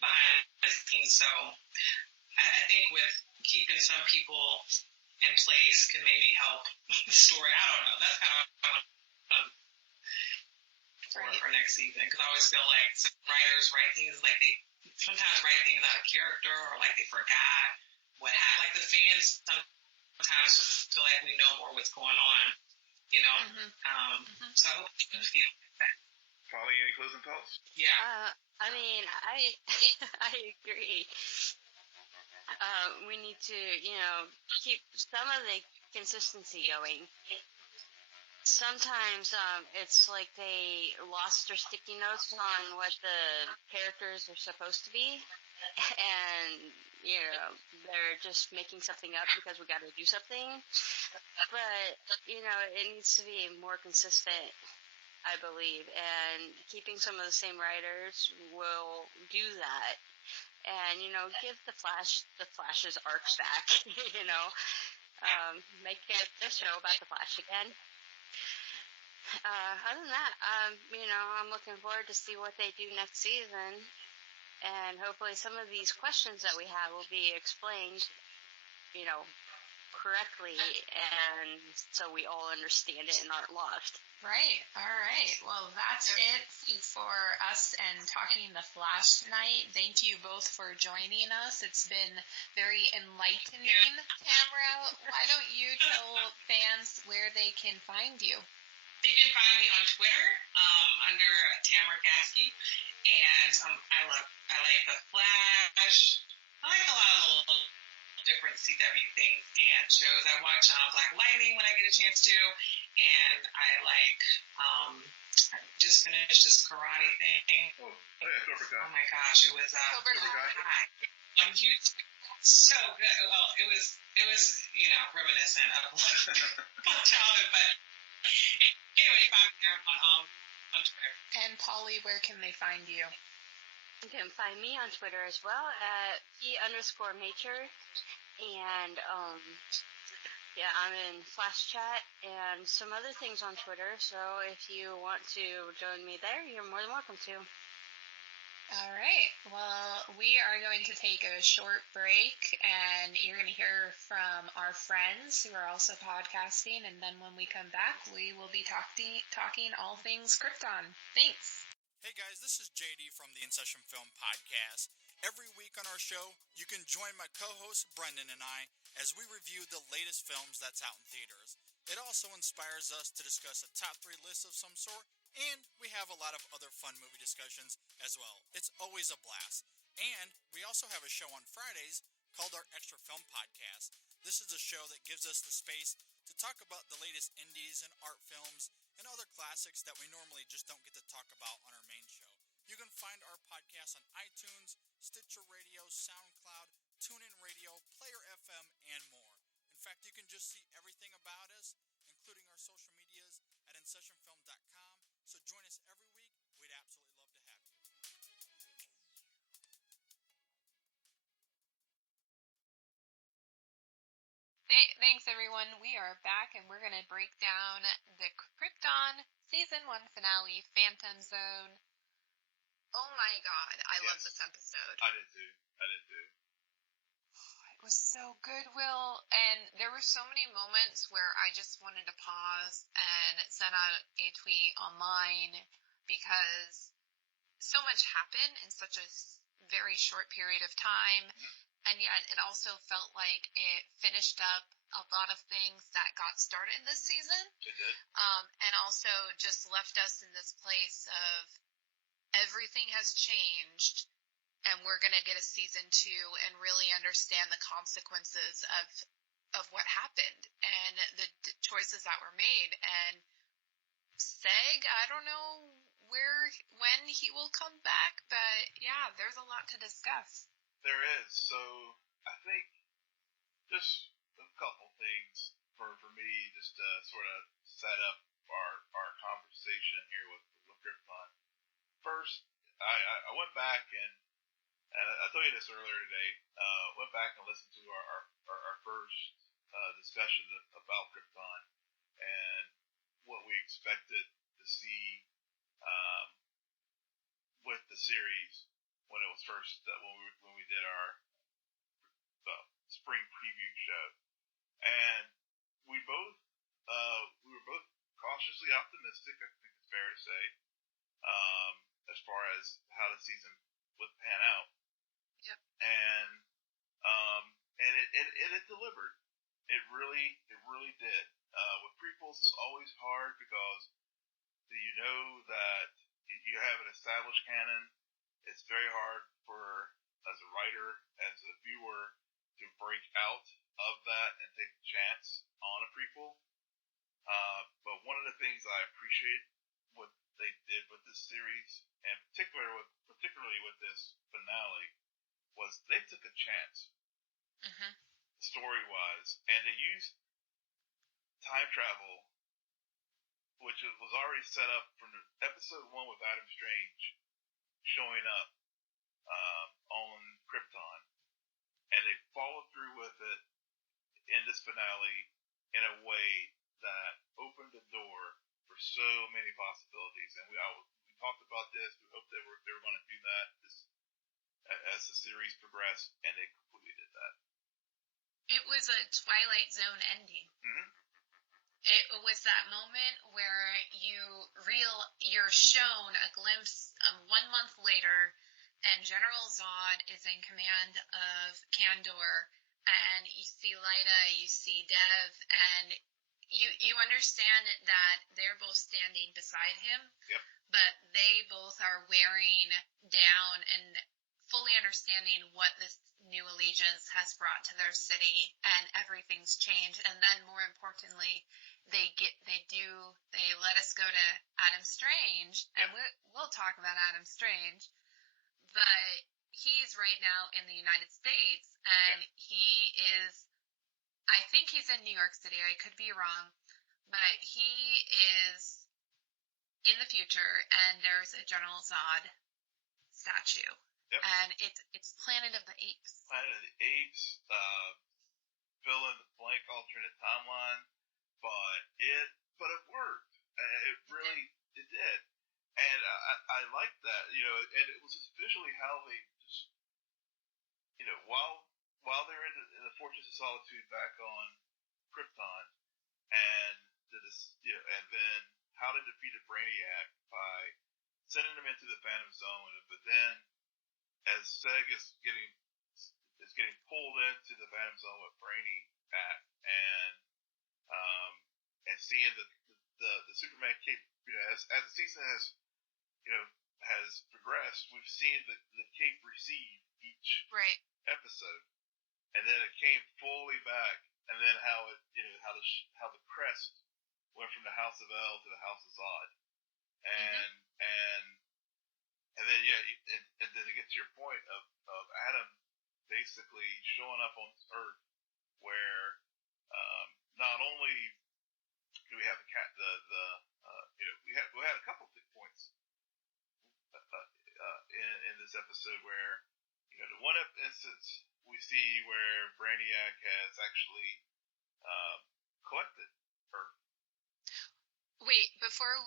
behind the scenes. So I think with keeping some people in place can maybe help the story. I don't know. That's kind of what I'm for next season, because I always feel like some writers write things like they sometimes write things out of character, or like they forgot what happened. Like the fans sometimes feel like we know more what's going on, you know. So I hope you feel like that. Polly, any closing thoughts? Yeah. I mean, I agree. We need to, keep some of the consistency going. Sometimes it's like they lost their sticky notes on what the characters are supposed to be, and they're just making something up because we got to do something. But it needs to be more consistent, I believe, and keeping some of the same writers will do that. And give the Flash's arcs back. Make a show about the Flash again. Other than that, I'm looking forward to see what they do next season, and hopefully some of these questions that we have will be explained, correctly, and so we all understand it and aren't lost. Right. All right. Well, that's it for us and Talking the Flash tonight. Thank you both for joining us. It's been very enlightening. Tamara, why don't you tell fans where they can find you? You can find me on Twitter under Tamara Gaskey, and I like the Flash. I like a lot of little different CW things and shows. I watch Black Lightning when I get a chance to, and I like I just finished this karate thing. Oh yeah, Cobra Kai. Oh my gosh, it was Cobra Kai on YouTube. So good. Well, it was reminiscent of my childhood, but. Anyway, you find me there on Twitter. And Polly, where can they find you? You can find me on Twitter as well at @p_Machor, and I'm in Flash Chat and some other things on Twitter. So if you want to join me there, you're more than welcome to. All right. Well, we are going to take a short break, and you're going to hear from our friends who are also podcasting, and then when we come back, we will be talking all things Krypton. Thanks. Hey guys, this is JD from the In Session Film Podcast. Every week on our show, you can join my co-host Brendan and I as we review the latest films that's out in theaters. It also inspires us to discuss a top 3 list of some sort, and we have a lot of other fun movie discussions as well. It's always a blast. And we also have a show on Fridays called our Extra Film Podcast. This is a show that gives us the space to talk about the latest indies and art films and other classics that we normally just don't get to talk about on our main show. You can find our podcast on iTunes, Stitcher Radio, SoundCloud, TuneIn Radio, Player FM, and more. In fact, you can just see everything about us, including our social medias, at InSessionFilm.com. So join us every week. We'd absolutely love to have you. Thanks, everyone. We are back, and we're going to break down the Krypton Season 1 finale, Phantom Zone. Oh my god, I love this episode. I did too. It was so good, Will, and there were so many moments where I just wanted to pause and send out a tweet online because so much happened in such a very short period of time, and yet it also felt like it finished up a lot of things that got started this season. It did. And also just left us in this place of everything has changed, and we're going to get a season 2 and really understand the consequences of what happened and the choices that were made. And Seg, I don't know when he will come back, but yeah, there's a lot to discuss. There is. So I think just a couple things for me just to sort of set up our conversation here with Krypton. First, I went back and I told you this earlier today. Went back and listened to our first discussion about Krypton and what we expected to see with the series when it was first when we did our spring preview show, and we were both cautiously optimistic. I think it's fair to say, as far as how the season would pan out. Yep. And it delivered. It really did. With prequels, it's always hard because you know that you have an established canon. It's very hard as a writer, as a viewer, to break out of that and take a chance on a prequel. But one of the things I appreciate what they did with this series, and particularly with this finale, was they took a chance, story-wise, and they used time travel, which was already set up from episode 1 with Adam Strange showing up on Krypton, and they followed through with it in this finale in a way that opened the door for so many possibilities. And we talked about this. We hoped they were going to do that as the series progressed, and they completely did that. It was a Twilight Zone ending. Mm-hmm. It was that moment where you're shown a glimpse of 1 month later, and General Zod is in command of Kandor, and you see Lyta, you see Dev, and you understand that they're both standing beside him, yep. But they both are wearing down and fully understanding what this new allegiance has brought to their city, and everything's changed. And then, more importantly, they let us go to Adam Strange, and we'll talk about Adam Strange, but he's right now in the United States, and he is, I think he's in New York City, I could be wrong, but he is in the future, and there's a General Zod statue. Yep. And it's Planet of the Apes. Planet of the Apes, fill in the blank alternate timeline, but it worked. It did. And I liked that, and it was just visually how they just, while they're in the Fortress of Solitude back on Krypton, and and then how they defeated Brainiac by sending him into the Phantom Zone, but then as Seg is getting pulled into the Phantom Zone with Brainiac, and seeing the Superman cape, as the season has progressed, we've seen the cape recede each episode, and then it came fully back, and then how the crest went from the House of El to the House of Zod, and then and then to get to your point of Adam basically showing up on Earth, where not only do we have we had a couple of points in this episode where the one instance we see where Brainiac has actually collected Earth. Wait, before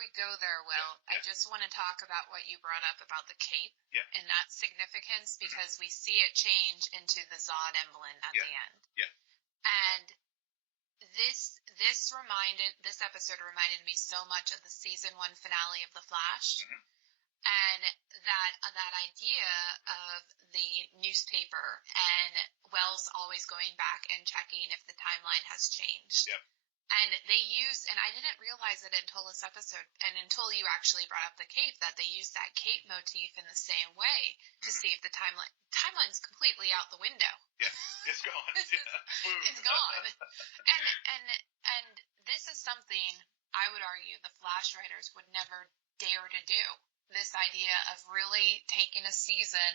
we go there, Will, I just want to talk about what you brought up about the cape and that significance, because we see it change into the Zod emblem at the end. Yeah. And this episode reminded me so much of the season 1 finale of The Flash. Mm-hmm. And that idea of the newspaper and Wells always going back and checking if the timeline has changed. Yep. And they used, and I didn't realize it until this episode, and until you actually brought up the cape, that they used that cape motif in the same way to see if the timeline's completely out the window. Yeah, it's gone. It's gone. And this is something I would argue the Flash writers would never dare to do. This idea of really taking a season,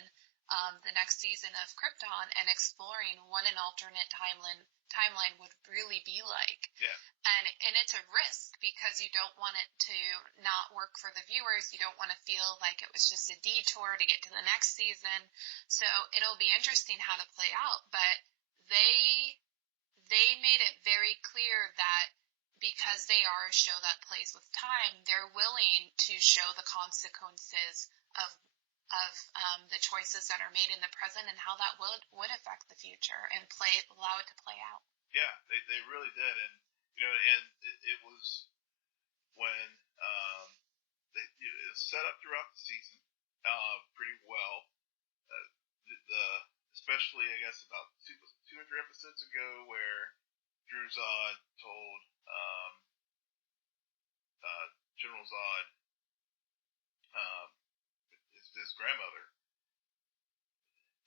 the next season of Krypton, and exploring what an alternate timeline would really be like. Yeah. And it's a risk, because you don't want it to not work for the viewers. You don't want to feel like it was just a detour to get to the next season. So it'll be interesting how to play out. But they made it very clear that because they are a show that plays with time, they're willing to show the consequences of the choices that are made in the present and how that would affect the future and allow it to play out. Yeah, they really did, and and it was when it was set up throughout the season pretty well. Especially I guess about 2 or 3 episodes ago, where Drew Zod told General Zod, his grandmother,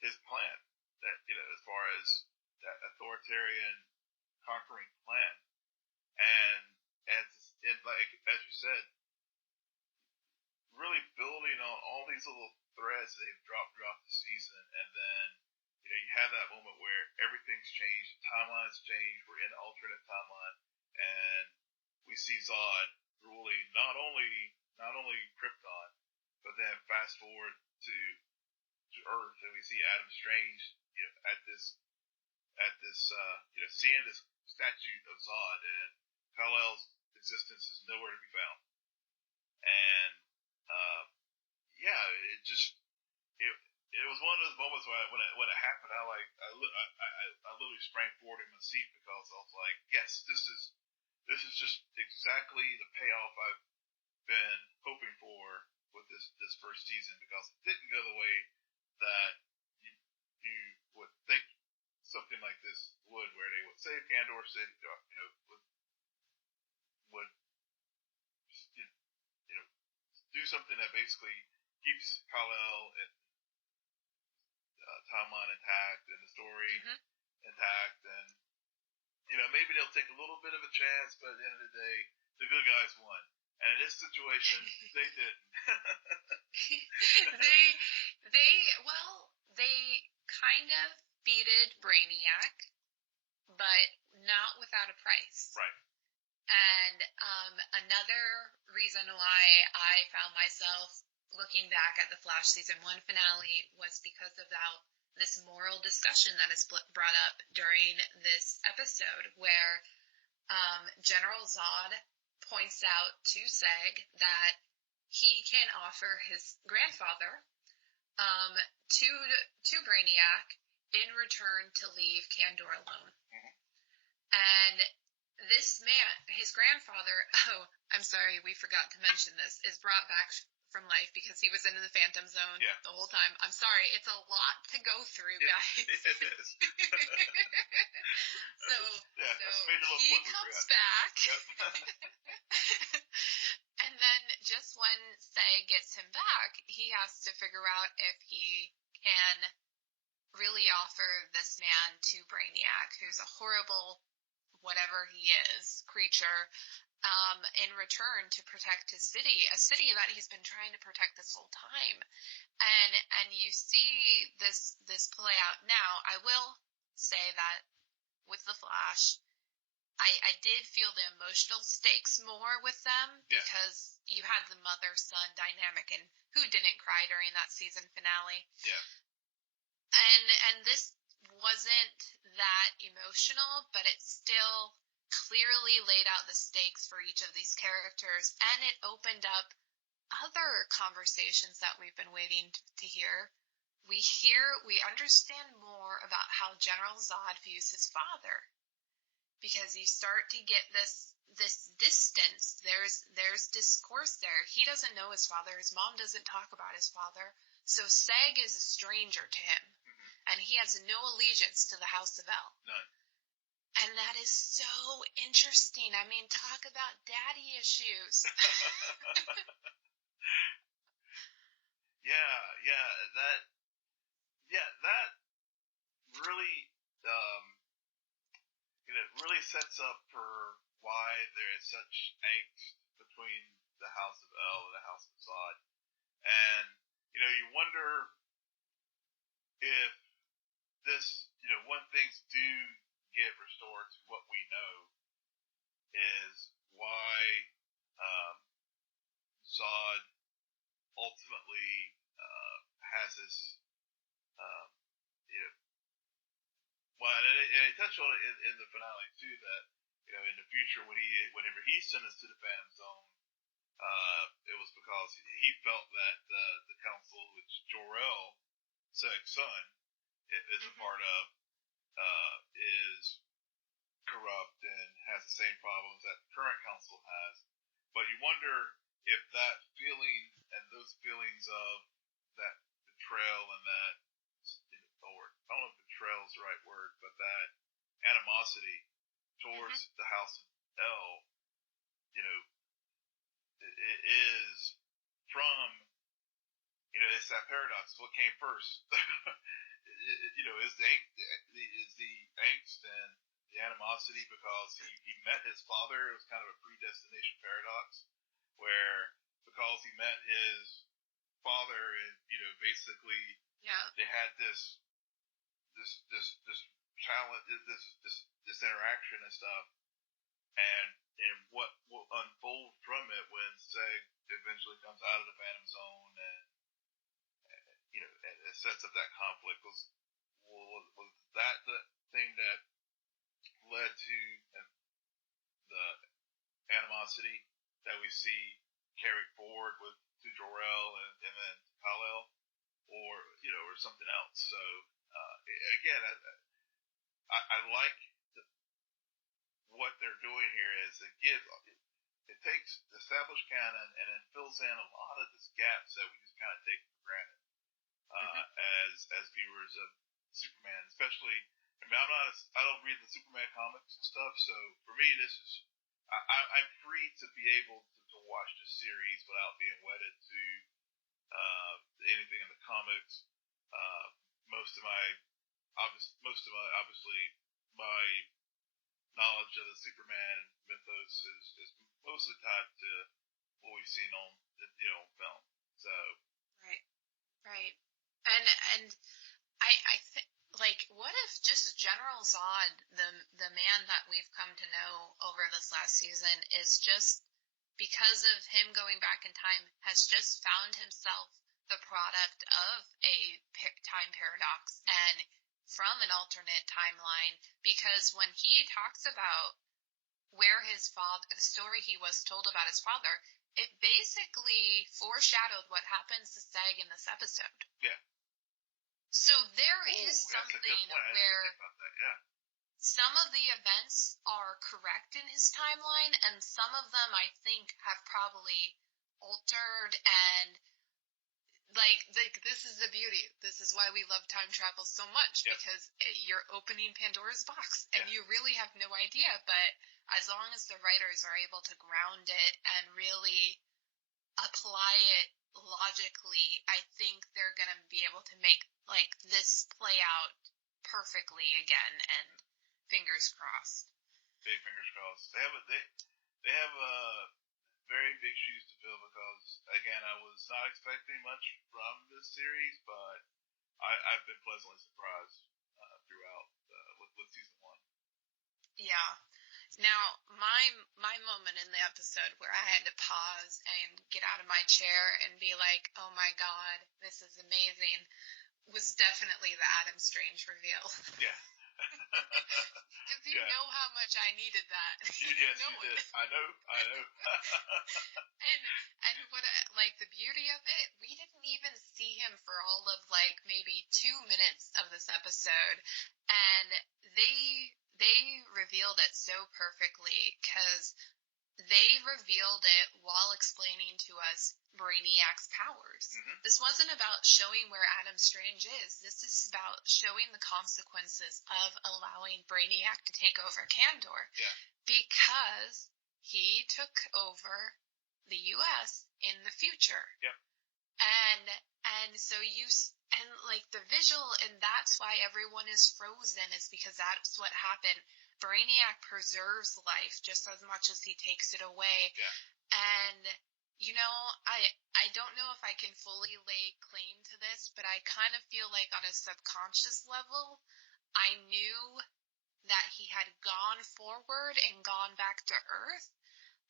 his plan, that as far as that authoritarian conquering plan, and as you said, really building on all these little threads they've dropped throughout the season, and then you have that moment where everything's changed, the timeline's changed, we're in an alternate timeline, and we see Zod ruling not only Krypton, but then fast forward to Earth, and we see Adam Strange at this seeing this statue of Zod, and Kal-El's existence is nowhere to be found. And it was one of those moments where when it happened, I literally sprang forward in my seat, because I was like, yes, this is just exactly the payoff I've been hoping for with this first season, because it didn't go the way that you would think something like this would, where they would save Kandor City, would do something that basically keeps Kal-El and timeline intact and the story intact, and maybe they'll take a little bit of a chance, but at the end of the day, the good guys won. And in this situation, they didn't. They kind of defeated Brainiac, but not without a price. Right. And another reason why I found myself looking back at the Flash season 1 finale was because of this moral discussion that is brought up during this episode, where General Zod points out to Seg that he can offer his grandfather to Brainiac in return to leave Kandor alone. And this man, his grandfather, I'm sorry, we forgot to mention this, is brought back from life because he was in the Phantom Zone the whole time. I'm sorry, it's a lot to go through, guys. It is. so he comes back. Yep. And then just when Seg gets him back, he has to figure out if he can really offer this man to Brainiac, who's a horrible, whatever he is, creature, in return to protect his city, a city that he's been trying to protect this whole time. And you see this play out now. I will say that with the Flash, I did feel the emotional stakes more with them, because you had the mother-son dynamic, and who didn't cry during that season finale? Yeah. And this wasn't that emotional, but it still clearly laid out the stakes for each of these characters, and it opened up other conversations that we've been waiting to hear. We understand more about how General Zod views his father, because you start to get this distance. There's discourse there. He doesn't know his father. His mom doesn't talk about his father. So Seg is a stranger to him, and he has no allegiance to the House of El. None. And that is so interesting. I mean, talk about daddy issues. That really, really sets up for why there is such angst between the House of El and the House of Zod. And, you wonder if this, when things do get restored to what we know, is why Zod ultimately has this, and they touch on it in the finale too, that in the future whenever he sent us to the Phantom Zone, it was because he felt that the council, which Jor-El, Seg's son, is a part of, is corrupt and has the same problems that the current council has. But you wonder if that feeling and those feelings of that betrayal and that, or I don't know if betrayal is the right word, but that animosity towards the House of L, it is from, it's that paradox. What came first? Is the angst and the animosity because he met his father? It was kind of a predestination paradox, where because he met his father, and basically, they had this talent, this interaction and stuff, and what will unfold from it when Seg eventually comes out of the Phantom Zone and it sets up that conflict. Was that the thing that led to the animosity that we see carried forward to Jor-El and then Kal-El, or something else? So again, I like what they're doing here is it takes established canon and it fills in a lot of these gaps that we just kind of take for granted as viewers of Superman, especially. I mean, I don't read the Superman comics and stuff, so for me, this is I'm free to be able to watch this series without being wedded to anything in the comics. Most of my obviously my knowledge of the Superman mythos is mostly tied to what we've seen on film. So right, and I think, like, what if just General Zod, the man that we've come to know over this last season, is just, because of him going back in time, has just found himself the product of a time paradox and from an alternate timeline, because when he talks about where his father, the story he was told about his father, it basically foreshadowed what happens to Seg in this episode. Yeah. So there is something where some of the events are correct in his timeline, and some of them I think have probably altered and like this is the beauty. This is why we love time travel so much, because you're opening Pandora's box and you really have no idea. But as long as the writers are able to ground it and really apply it logically, I think they're going to be able to make like this play out perfectly again, and fingers crossed. Big fingers crossed. They have very big shoes to fill, because again, I was not expecting much from this series, but I've been pleasantly surprised throughout with season 1. Yeah. Now, my moment in the episode where I had to pause and get out of my chair and be like, oh my god, this is amazing, was definitely the Adam Strange reveal. Yeah. Because you know how much I needed that. Yes, you did. I know. and what like the beauty of it, we didn't even see him for all of like maybe 2 minutes of this episode, and they revealed it so perfectly, because they revealed it while explaining to us Brainiac's powers. This wasn't about showing where Adam Strange is. This is about showing the consequences of allowing Brainiac to take over Kandor. Yeah. Because he took over the U.S. in the future. Yep. And so and like the visual, and that's why everyone is frozen, is because that's what happened. Brainiac preserves life just as much as he takes it away. Yeah. And, I don't know if I can fully lay claim to this, but I kind of feel like on a subconscious level, I knew that he had gone forward and gone back to Earth,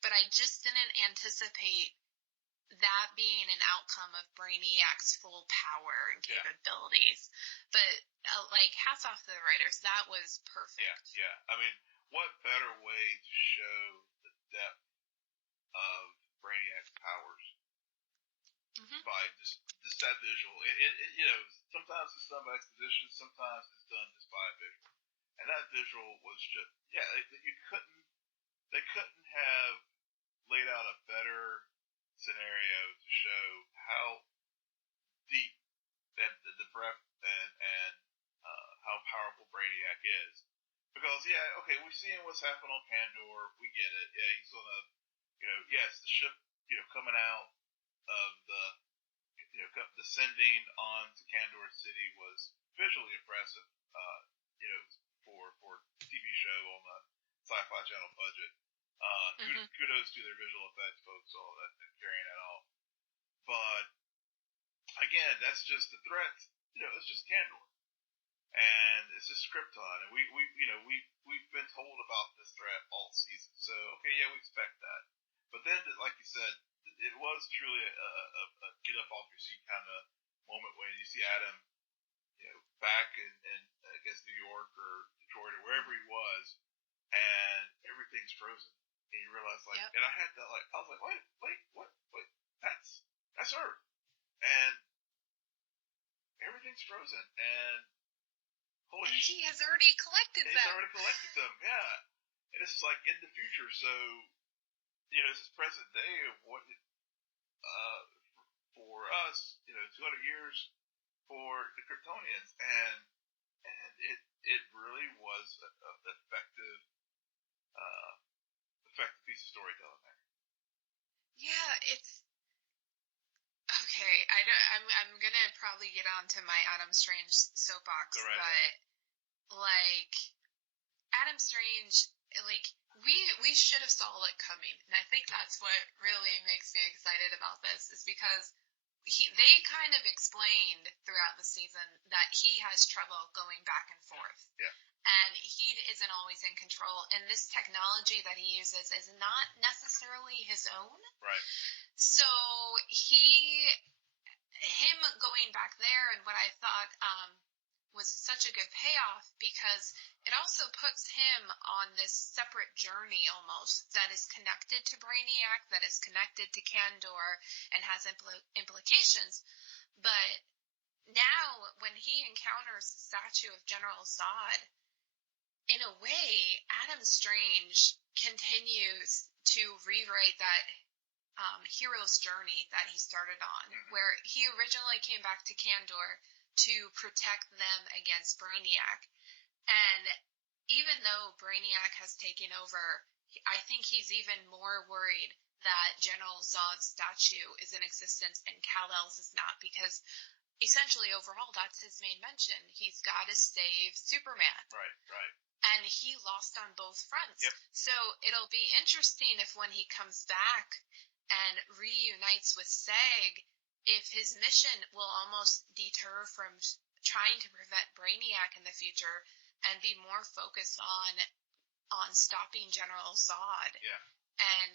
but I just didn't anticipate that being an outcome of Brainiac's full power and capabilities. But, hats off to the writers. That was perfect. Yeah. I mean, what better way to show the depth of Brainiac's powers by just that visual? Sometimes it's done by exposition, sometimes it's done just by a visual. And that visual was just, they couldn't have laid out a better scenario to show how deep and the breadth and how powerful Brainiac is. Because, we're seeing what's happened on Kandor. We get it. Yeah, he's on a, the ship, coming out of the, descending onto Kandor City was visually impressive, for TV show on the Sci-Fi Channel budget. Kudos to their visual effects folks, all that, and carrying that off. But, again, that's just the threat. It's just Kandor. And it's just Krypton, and we've been told about this threat all season. So we expect that. But then, like you said, it was truly a get up off your seat kind of moment when you see Adam, back in I guess New York or Detroit or wherever he was, and everything's frozen, and you realize and I had that I was like, wait, that's Earth, and everything's frozen, and and he has already collected them. He's already collected them, yeah. And this is like in the future, so this is present day of what for us, 200 years for the Kryptonians, and it really was an effective piece of storytelling there. Yeah, it's okay. I'm gonna probably get onto my Adam Strange soapbox, but Adam Strange, we should have saw it coming, and I think that's what really makes me excited about this, is because they kind of explained throughout the season that he has trouble going back and forth. Yeah. And he isn't always in control, and this technology that he uses is not necessarily his own. Right. So him going back there, and what I thought was such a good payoff, because it also puts him on this separate journey almost that is connected to Brainiac, that is connected to Kandor, and has implications. But now, when he encounters the statue of General Zod, in a way, Adam Strange continues to rewrite that hero's journey that he started on, where he originally came back to Kandor to protect them against Brainiac. And even though Brainiac has taken over, I think he's even more worried that General Zod's statue is in existence and Kal-El's is not, because essentially overall that's his main mission. He's got to save Superman. Right. And he lost on both fronts. Yep. So it'll be interesting if when he comes back and reunites with Seg, if his mission will almost deter from trying to prevent Brainiac in the future and be more focused on stopping General Zod. Yeah. And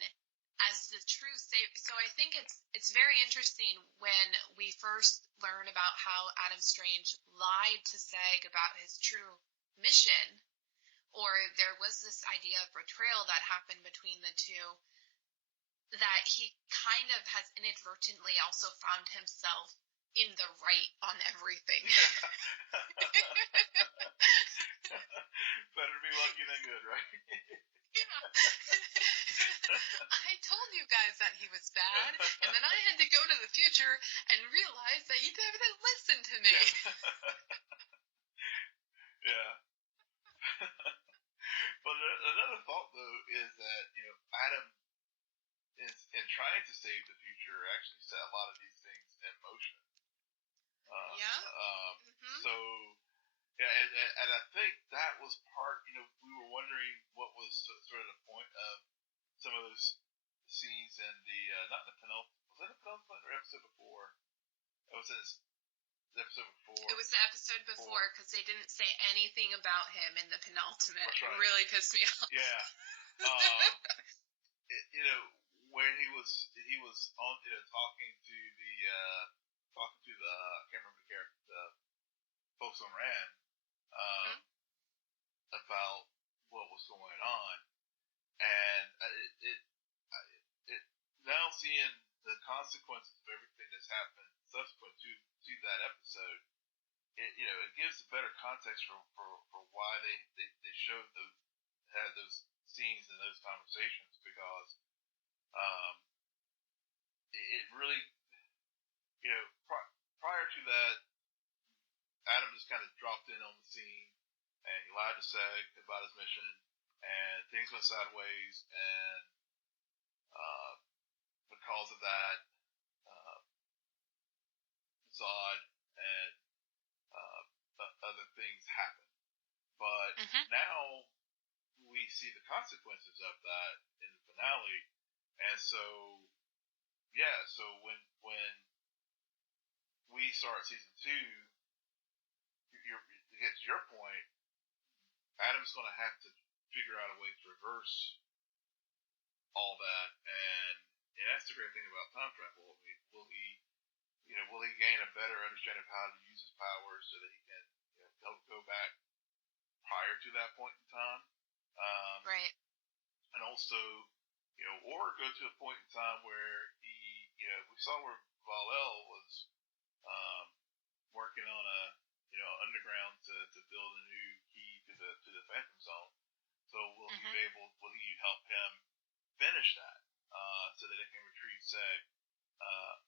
as the true so I think it's very interesting when we first learn about how Adam Strange lied to Seg about his true mission, or there was this idea of betrayal that happened between the two, that he kind of has inadvertently also found himself in the right on everything. Better be lucky than good, right? Yeah. I told you guys that he was bad, and then I had to go to the future and realize that you didn't listen to me. Yeah. But another thought, though, is that, Adam, in trying to save the future, actually set a lot of these things in motion. So, and I think that was part, we were wondering what was sort of the point of some of those scenes in the, not the penultimate, was it the penultimate or episode before? It was in the episode before. It was the episode before, because they didn't say anything about him in the penultimate. That's right. It really pissed me off. Yeah. When he was on, talking to the, I can't remember the character, the folks on Rand, about what was going on. seeing the consequences of everything that's happened subsequent to that episode, it gives a better context for why they showed had those scenes and those conversations, because it really, prior to that, Adam just kind of dropped in on the scene, and he lied to Seg about his mission, and things went sideways, and because of that, Zod and other things happened. But now we see the consequences of that in the finale, and so when we start season 2, to get to your point, Adam's going to have to figure out a way to reverse all that, and that's the great thing about time travel. I mean, will he gain a better understanding of how to use his powers so that he can help go back prior to that point in time? Right. And also, or go to a point in time where we saw where Val-El was working on a underground to build a new key to the Phantom Zone. So will he help him finish that so that it can retrieve Seg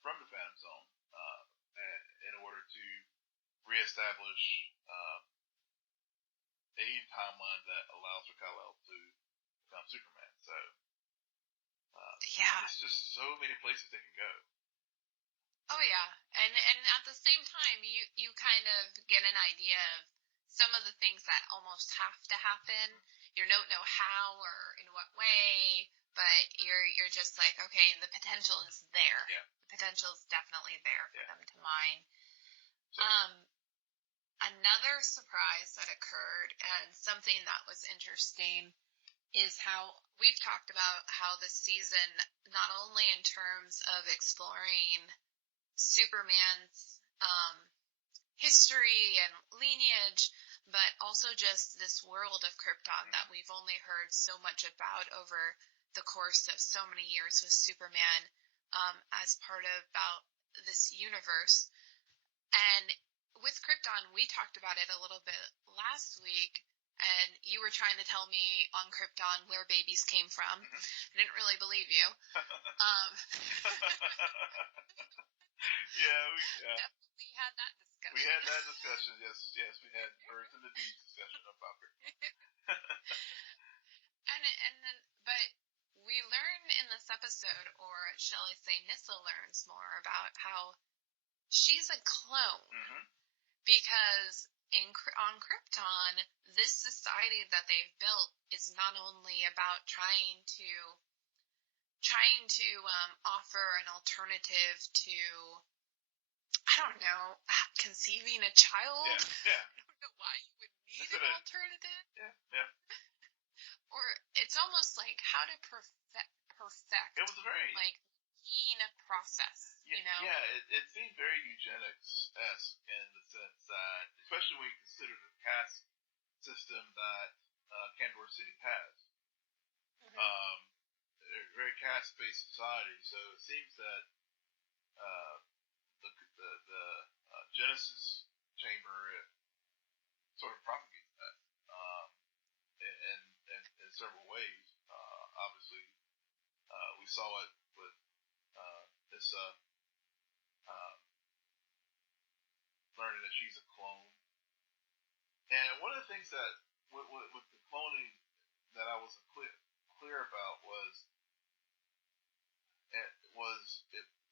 from the Phantom Zone in order to reestablish a timeline that allows for Kal-El to become Superman. So it's just so many places they can go. Oh yeah, and at the same time, you kind of get an idea of some of the things that almost have to happen. You don't know how or in what way, but you're just like, okay, the potential is there. Yeah. The potential is definitely there for them to mine. So, another surprise that occurred, and something that was interesting, is how we've talked about how this season, not only in terms of exploring Superman's history and lineage, but also just this world of Krypton that we've only heard so much about over the course of so many years with Superman as part of this universe. And with Krypton, we talked about it a little bit last week, and you were trying to tell me on Krypton where babies came from. I didn't really believe you. We had that discussion. We had that discussion, yes. We had birds and the bees discussion about Krypton. But we learn in this episode, or shall I say Nyssa learns more about how she's a clone. Because on Krypton, this society that they've built is not only about trying to offer an alternative to, I don't know, conceiving a child. Yeah. I don't know why you would need an alternative. Yeah. Or it's almost like how to perfect. It was a very keen process. Yeah, it seemed very eugenics-esque in the sense that, especially when you consider the caste system that Kandor City has. Very caste-based society, so it seems that the Genesis chamber sort of propagates that in several ways. Obviously, we saw it with Nyssa learning that she's a clone. And one of the things that with the cloning that I wasn't clear about was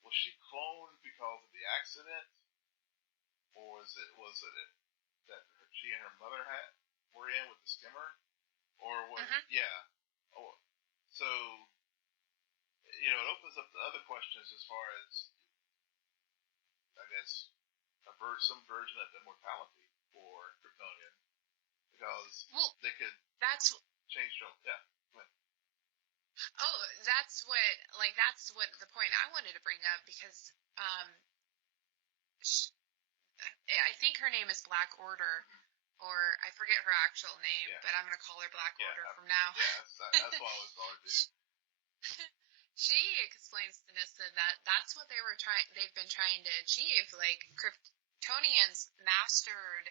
she cloned because of the accident, or was it that she and her mother were in with the skimmer, or what? So it opens up the other questions as far as, I guess, some version of immortality for Kryptonian, because they could change their Oh, that's what the point I wanted to bring up, because I think her name is Black Order, or I forget her actual name, but I'm going to call her Black Order from now. Yeah, that's what I always call her, dude. she explains to Nissa that that's what they've been trying to achieve. Like, Kryptonians mastered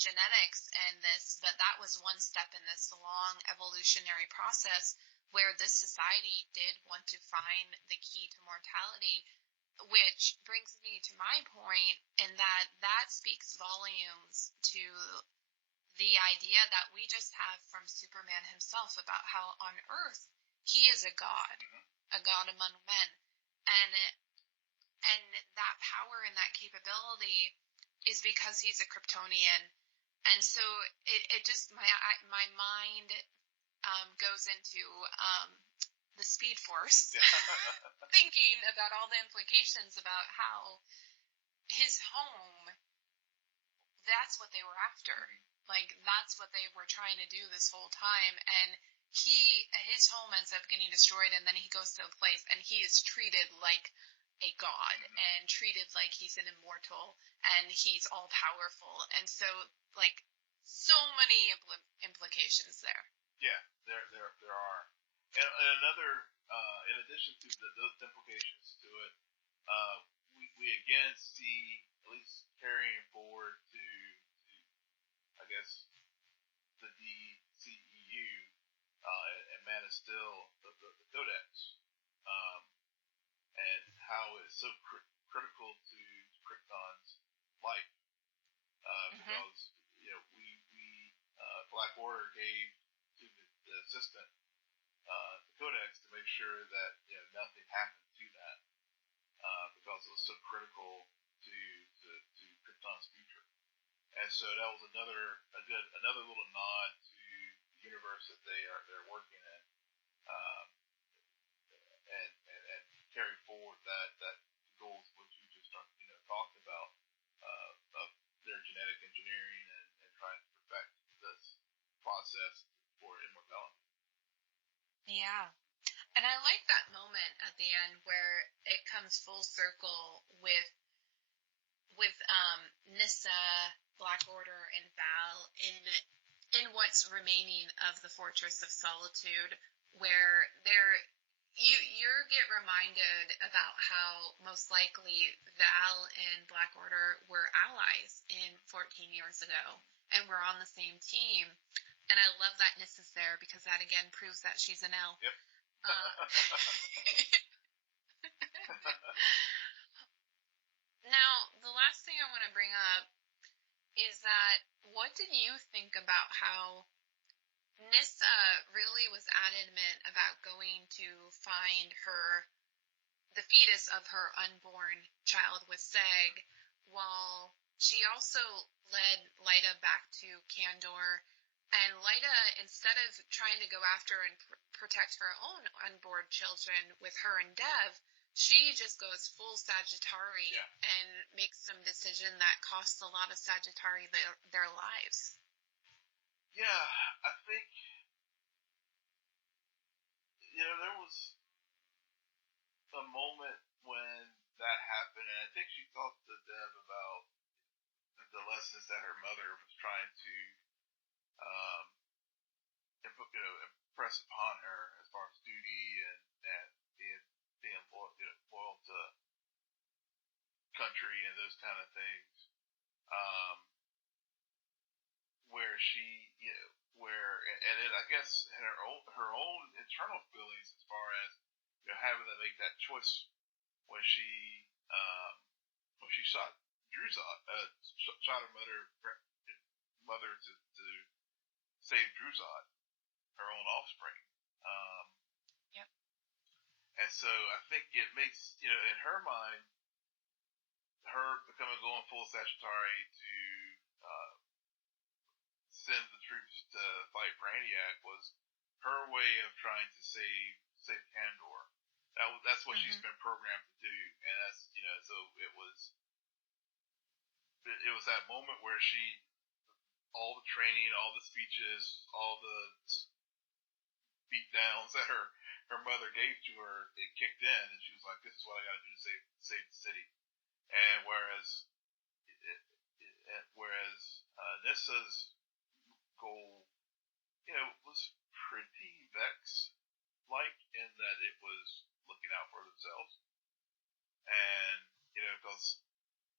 genetics and this, but that was one step in this long evolutionary process where this society did want to find the key to mortality, which brings me to my point in that speaks volumes to the idea that we just have from Superman himself about how on Earth he is a god among men, and that power and that capability is because he's a Kryptonian. And so it just my mind goes into the Speed Force, thinking about all the implications about how his home, that's what they were after. Like, that's what they were trying to do this whole time. And his home ends up getting destroyed, and then he goes to a place, and he is treated like a god, and treated like he's an immortal, and he's all powerful. And so, like, so many implications there. Yeah, there are. And another, in addition to those implications to it, we again see, at least carrying forward to I guess, the DCEU, and Man of Steel, the Codex, and how it's so critical to Krypton's life, because, we Black Order gave to the assistant, the Codex to make sure that, nothing happened to that, because it was so critical to Krypton's future. And so that was another little nod to the universe that they're working in, and carry forward that goals which you just talked about, of their genetic engineering and trying to perfect this process for immortality. Yeah. And I like that moment at the end where it comes full circle with Nissa, Black Order, and Val in what's remaining of the Fortress of Solitude, where you get reminded about how most likely Val and Black Order were allies in 14 years ago, and we're on the same team. And I love that Nissa's there, because that again proves that she's an L. Yep. Now, the last thing I want to bring up is that, what did you think about how Nissa really was adamant about going to find the fetus of her unborn child with Seg, while she also led Lyta back to Kandor, and Lyta, instead of trying to go after and protect her own unborn children with her and Dev, she just goes full Sagittari and makes some decision that costs a lot of Sagittari their lives. Yeah, I think, there was a moment when that happened, and I think she talked to Dev about the lessons that her mother was trying to impress upon her as far as duty and being loyal to country and those kind of things. Where she, and then I guess her own internal feelings as far as having to make that choice when she shot Druzot, shot her mother to save Druzot, her own offspring. Yep. And so I think it makes, in her mind, her going full Sagittari to send the troops to fight Brainiac was her way of trying to save Kandor. That's what she's been programmed to do, and that's so it was that moment where all the training, all the speeches, all the beat downs that her mother gave to her, it kicked in, and she was like, "This is what I got to do to save the city." And whereas Nissa's goal, was pretty vex like in that it was looking out for themselves. And, because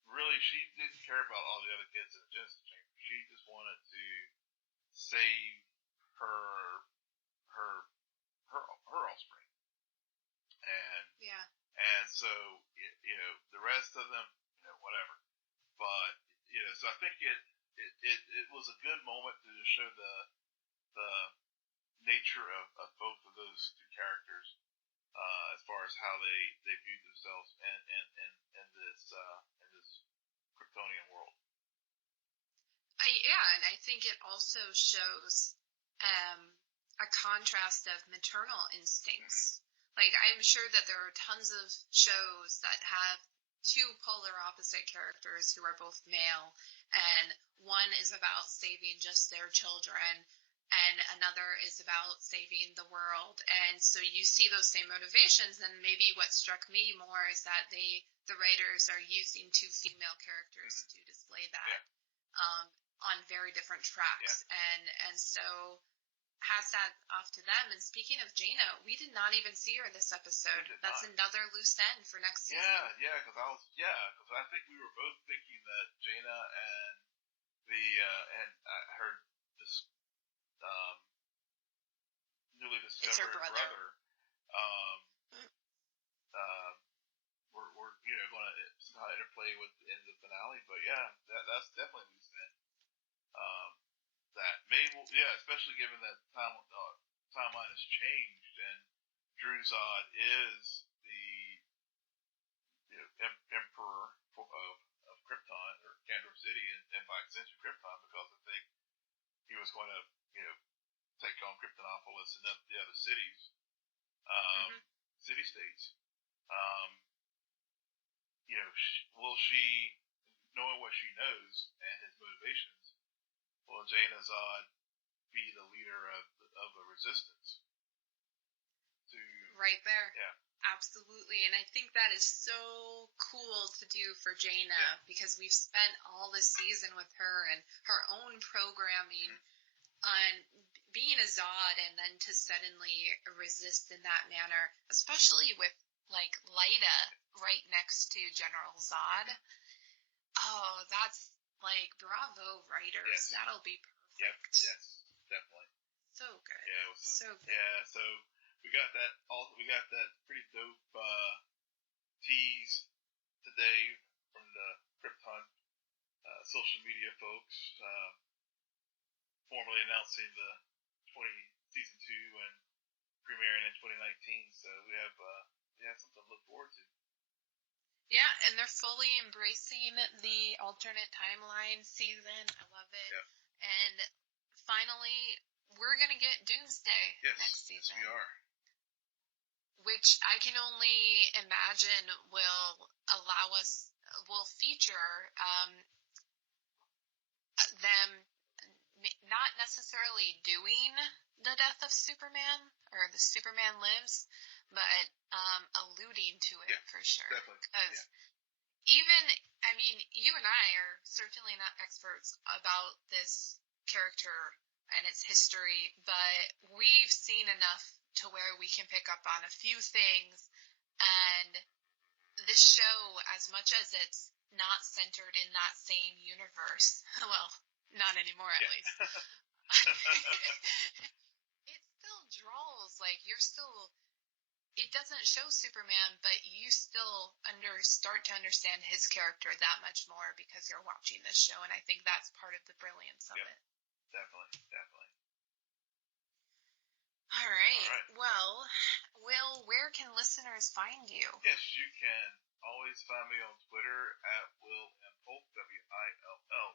really she didn't care about all the other kids in the Genesis Chamber. She just wanted to save her offspring. And and so the rest of them, whatever. But so I think it was a good moment to show the nature of both of those two characters, as far as how they viewed themselves in this Kryptonian world. And I think it also shows a contrast of maternal instincts. Like, I'm sure that there are tons of shows that have two polar opposite characters who are both male, and one is about saving just their children, and another is about saving the world. And so you see those same motivations, and maybe what struck me more is that the writers are using two female characters to display that on very different tracks. And so hats that off to them. And speaking of Jaina, we did not even see her this episode. That's another loose end for next season. Because I think we were both thinking that Jaina and her newly discovered brother were going to somehow interplay in the finale. But that's definitely loose end. That may, especially given that timeline has changed and Druzod is the emperor of Krypton, or Kandor City, and by extension Krypton, because I think he was going to take on Kryptonopolis and the other cities, city-states. Will she, knowing what she knows and his motivations, will Jaina Zod be the leader of the resistance? Right there. Yeah. Absolutely. And I think that is so cool to do for Jaina, because we've spent all this season with her and her own programming on being a Zod, and then to suddenly resist in that manner, especially with like Lyta right next to General Zod. Oh, that's like, bravo, writers. Yes. That'll be perfect. Yes, definitely. So good. Yeah, so good. Yeah, so we got that pretty dope tease today from the Krypton social media folks, formally announcing the season 2 and premiering in 2019. So we have something to look forward to. Yeah, and they're fully embracing the alternate timeline season. I love it. Yep. And finally, we're going to get Doomsday next season. Yes, we are. Which I can only imagine will feature them not necessarily doing the death of Superman, or the Superman Lives, but alluding to it for sure. Definitely. Because even, I mean, you and I are certainly not experts about this character and its history, but we've seen enough to where we can pick up on a few things. And this show, as much as it's not centered in that same universe, well, not anymore at least, it still draws, like, it doesn't show Superman, but you still start to understand his character that much more because you're watching this show, and I think that's part of the brilliance of it. Definitely. All right. Well, Will, where can listeners find you? Yes, you can always find me on Twitter at WillMPolk, WillMPolk.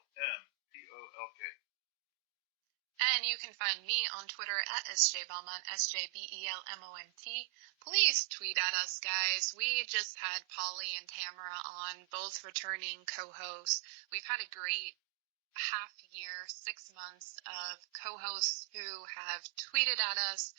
And you can find me on Twitter at SJBelmont, SJBelmont. Please tweet at us, guys. We just had Polly and Tamara on, both returning co-hosts. We've had a great half year, 6 months of co-hosts who have tweeted at us,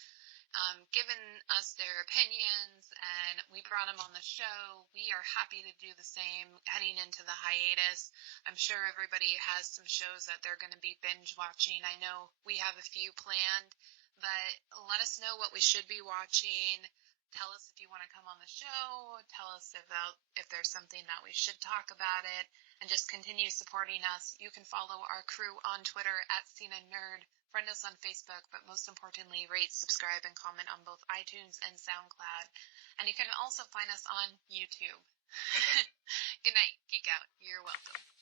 given us their opinions, and we brought them on the show. We are happy to do the same heading into the hiatus. I'm sure everybody has some shows that they're going to be binge watching. I know we have a few planned. But let us know what we should be watching. Tell us if you want to come on the show. Tell us if there's something that we should talk about it. And just continue supporting us. You can follow our crew on Twitter at CNN Nerd. Friend us on Facebook. But most importantly, rate, subscribe, and comment on both iTunes and SoundCloud. And you can also find us on YouTube. Good night. Geek out. You're welcome.